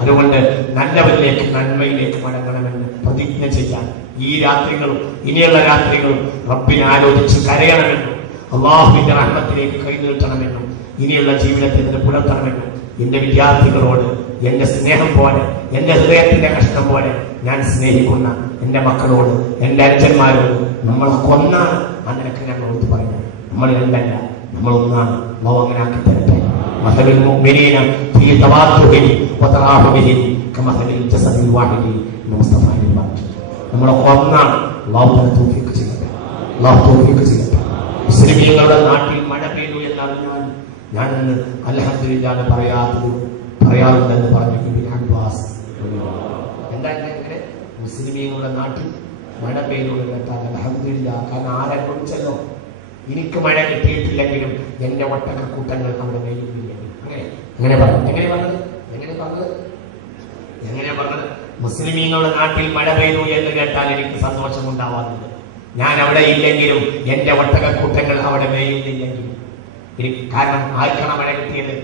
അതുകൊണ്ട് നല്ലവരിലേക്ക്, നന്മയിലേക്ക് മടങ്ങണമെന്ന് പ്രതിജ്ഞ ചെയ്യാൻ ഈ രാത്രികളും ഇനിയുള്ള രാത്രികളും റബ്ബിനെ ആലോചിച്ച് കരയണമെന്നും അള്ളാഹുവിന്റെ റഹ്മത്തിലേക്ക് കൈനീട്ടണമെന്നും ഇനിയുള്ള ജീവിതത്തിൽ പുലർത്തണമെന്നും എന്റെ വിദ്യാർത്ഥികളോട് എന്റെ സ്നേഹം പോലെ, എന്റെ ഹൃദയത്തിന്റെ കഷ്ടം പോലെ ഞാൻ സ്നേഹിക്കുന്ന എന്റെ മക്കളോട്, എന്റെ അച്ഛന്മാരോട്, നമ്മൾ കൊന്നാണ് അങ്ങനെയൊക്കെ ഞാൻ ഓർത്ത് പറയുന്നു. നമ്മൾ രണ്ടല്ല, നമ്മൾ ഒന്നാണ്. അല്ലാഹു അങ്ങനെ ആക്കി തരട്ടെ. മസലുൽ മുഅ്മിനീന ഫീ തവാദ്ദുഹിം വതറാഹുമിഹിം കമസലിൽ ജസദിൽ വാഹിദി മുസ്തഫയിൽ പറഞ്ഞു. നമ്മളൊക്കെ ഒന്നാണ്. അല്ലാഹു തൗഫീഖ് ചെയ്യട്ടെ, അല്ലാഹു തൗഫീഖ് ചെയ്യട്ടെ. മുസ്ലിമീങ്ങളുടെ നാട്ടിൽ മഴ പെയ്തു എന്നറിഞ്ഞാൽ ഞാൻ അൽഹംദുലില്ലാഹ് പറയാറുണ്ടെന്ന് പറഞ്ഞു ഇബ്നു അബ്ബാസ്. എന്താ ഇങ്ങനെ മുസ്ലിമീങ്ങളുടെ നാട്ടിൽ മഴ പെയ്തു കേട്ടാൽ അൽഹംദുലില്ലാഹ്. കാരണം ആരെ കുറിച്ചല്ലോ, എനിക്ക് മഴ കിട്ടിയിട്ടില്ലെങ്കിലും എന്റെ ഒട്ടക്കക്കൂട്ടങ്ങൾ അവിടെ മേലില്ല. എങ്ങനെ പറഞ്ഞു? എങ്ങനെ പറഞ്ഞത്? മുസ്ലിമീങ്ങളുടെ നാട്ടിൽ മഴ പെയ്തു എന്ന് കേട്ടാൽ എനിക്ക് സന്തോഷമുണ്ടാവാറുണ്ട്. ഞാൻ അവിടെ ഇല്ലെങ്കിലും എന്റെ ഒട്ടകക്കൂട്ടങ്ങൾ അവിടെ മേയുന്നില്ലെങ്കിലും എനിക്ക്, കാരണം ആർക്കാണ് മഴ കിട്ടിയത്?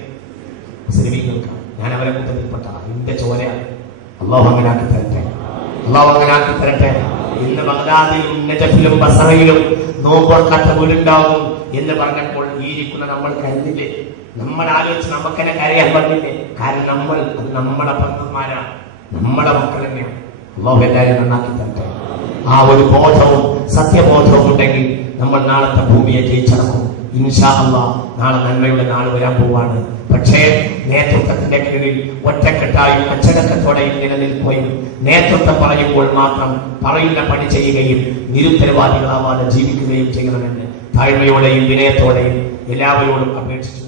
മുസ്ലിമീങ്ങൾക്കാണ്. ഞാൻ അവരെ കൂട്ടത്തിൽപ്പെട്ട എന്റെ ചോരയാണ്. അല്ലാഹു അങ്ങനെ ആക്കി തരട്ടെ, അല്ലാഹു അങ്ങനെ ആക്കി തരട്ടെ. ഇന്ന് ബഗ്ദാദിലും നജഫിലും ബസറയിലും നോമ്പൊർക്കാത്ത വീടുണ്ടാവും എന്ന് പറഞ്ഞപ്പോൾ ഈ ഇരിക്കുന്ന നമ്മൾ കരുതില്ലേ? നമ്മൾ ആലോചിച്ച് നമുക്ക് തന്നെ കരയാൻ പറഞ്ഞില്ലേ? കാരണം അത് നമ്മുടെ ഭക്തന്മാരാണ്, നമ്മുടെ മക്കൾ തന്നെയാണ്. അല്ലാഹു എല്ലാവരും നന്നാക്കി തരട്ടെ. ആ ഒരു ബോധവും സത്യബോധവും ഉണ്ടെങ്കിൽ നമ്മൾ നാളത്തെ ഭൂമിയെ ജയിച്ചടക്കും ഇൻഷാ അല്ലാഹ് നാളെ നന്മയുടെ നാൾ വരാൻ പോവാണ്. പക്ഷേ നേതൃത്വത്തിന്റെ കീഴിൽ ഒറ്റക്കെട്ടായും അച്ചടക്കത്തോടെയും നിലനിൽക്കുകയും നേതൃത്വം പറയുമ്പോൾ മാത്രം പറയുന്ന പണി ചെയ്യുകയും നിരുത്തരവാദികളാവാതെ ജീവിക്കുകയും ചെയ്യണമെന്ന് താഴ്മയോടെയും വിനയത്തോടെയും എല്ലാവരോടും അപേക്ഷിച്ചു.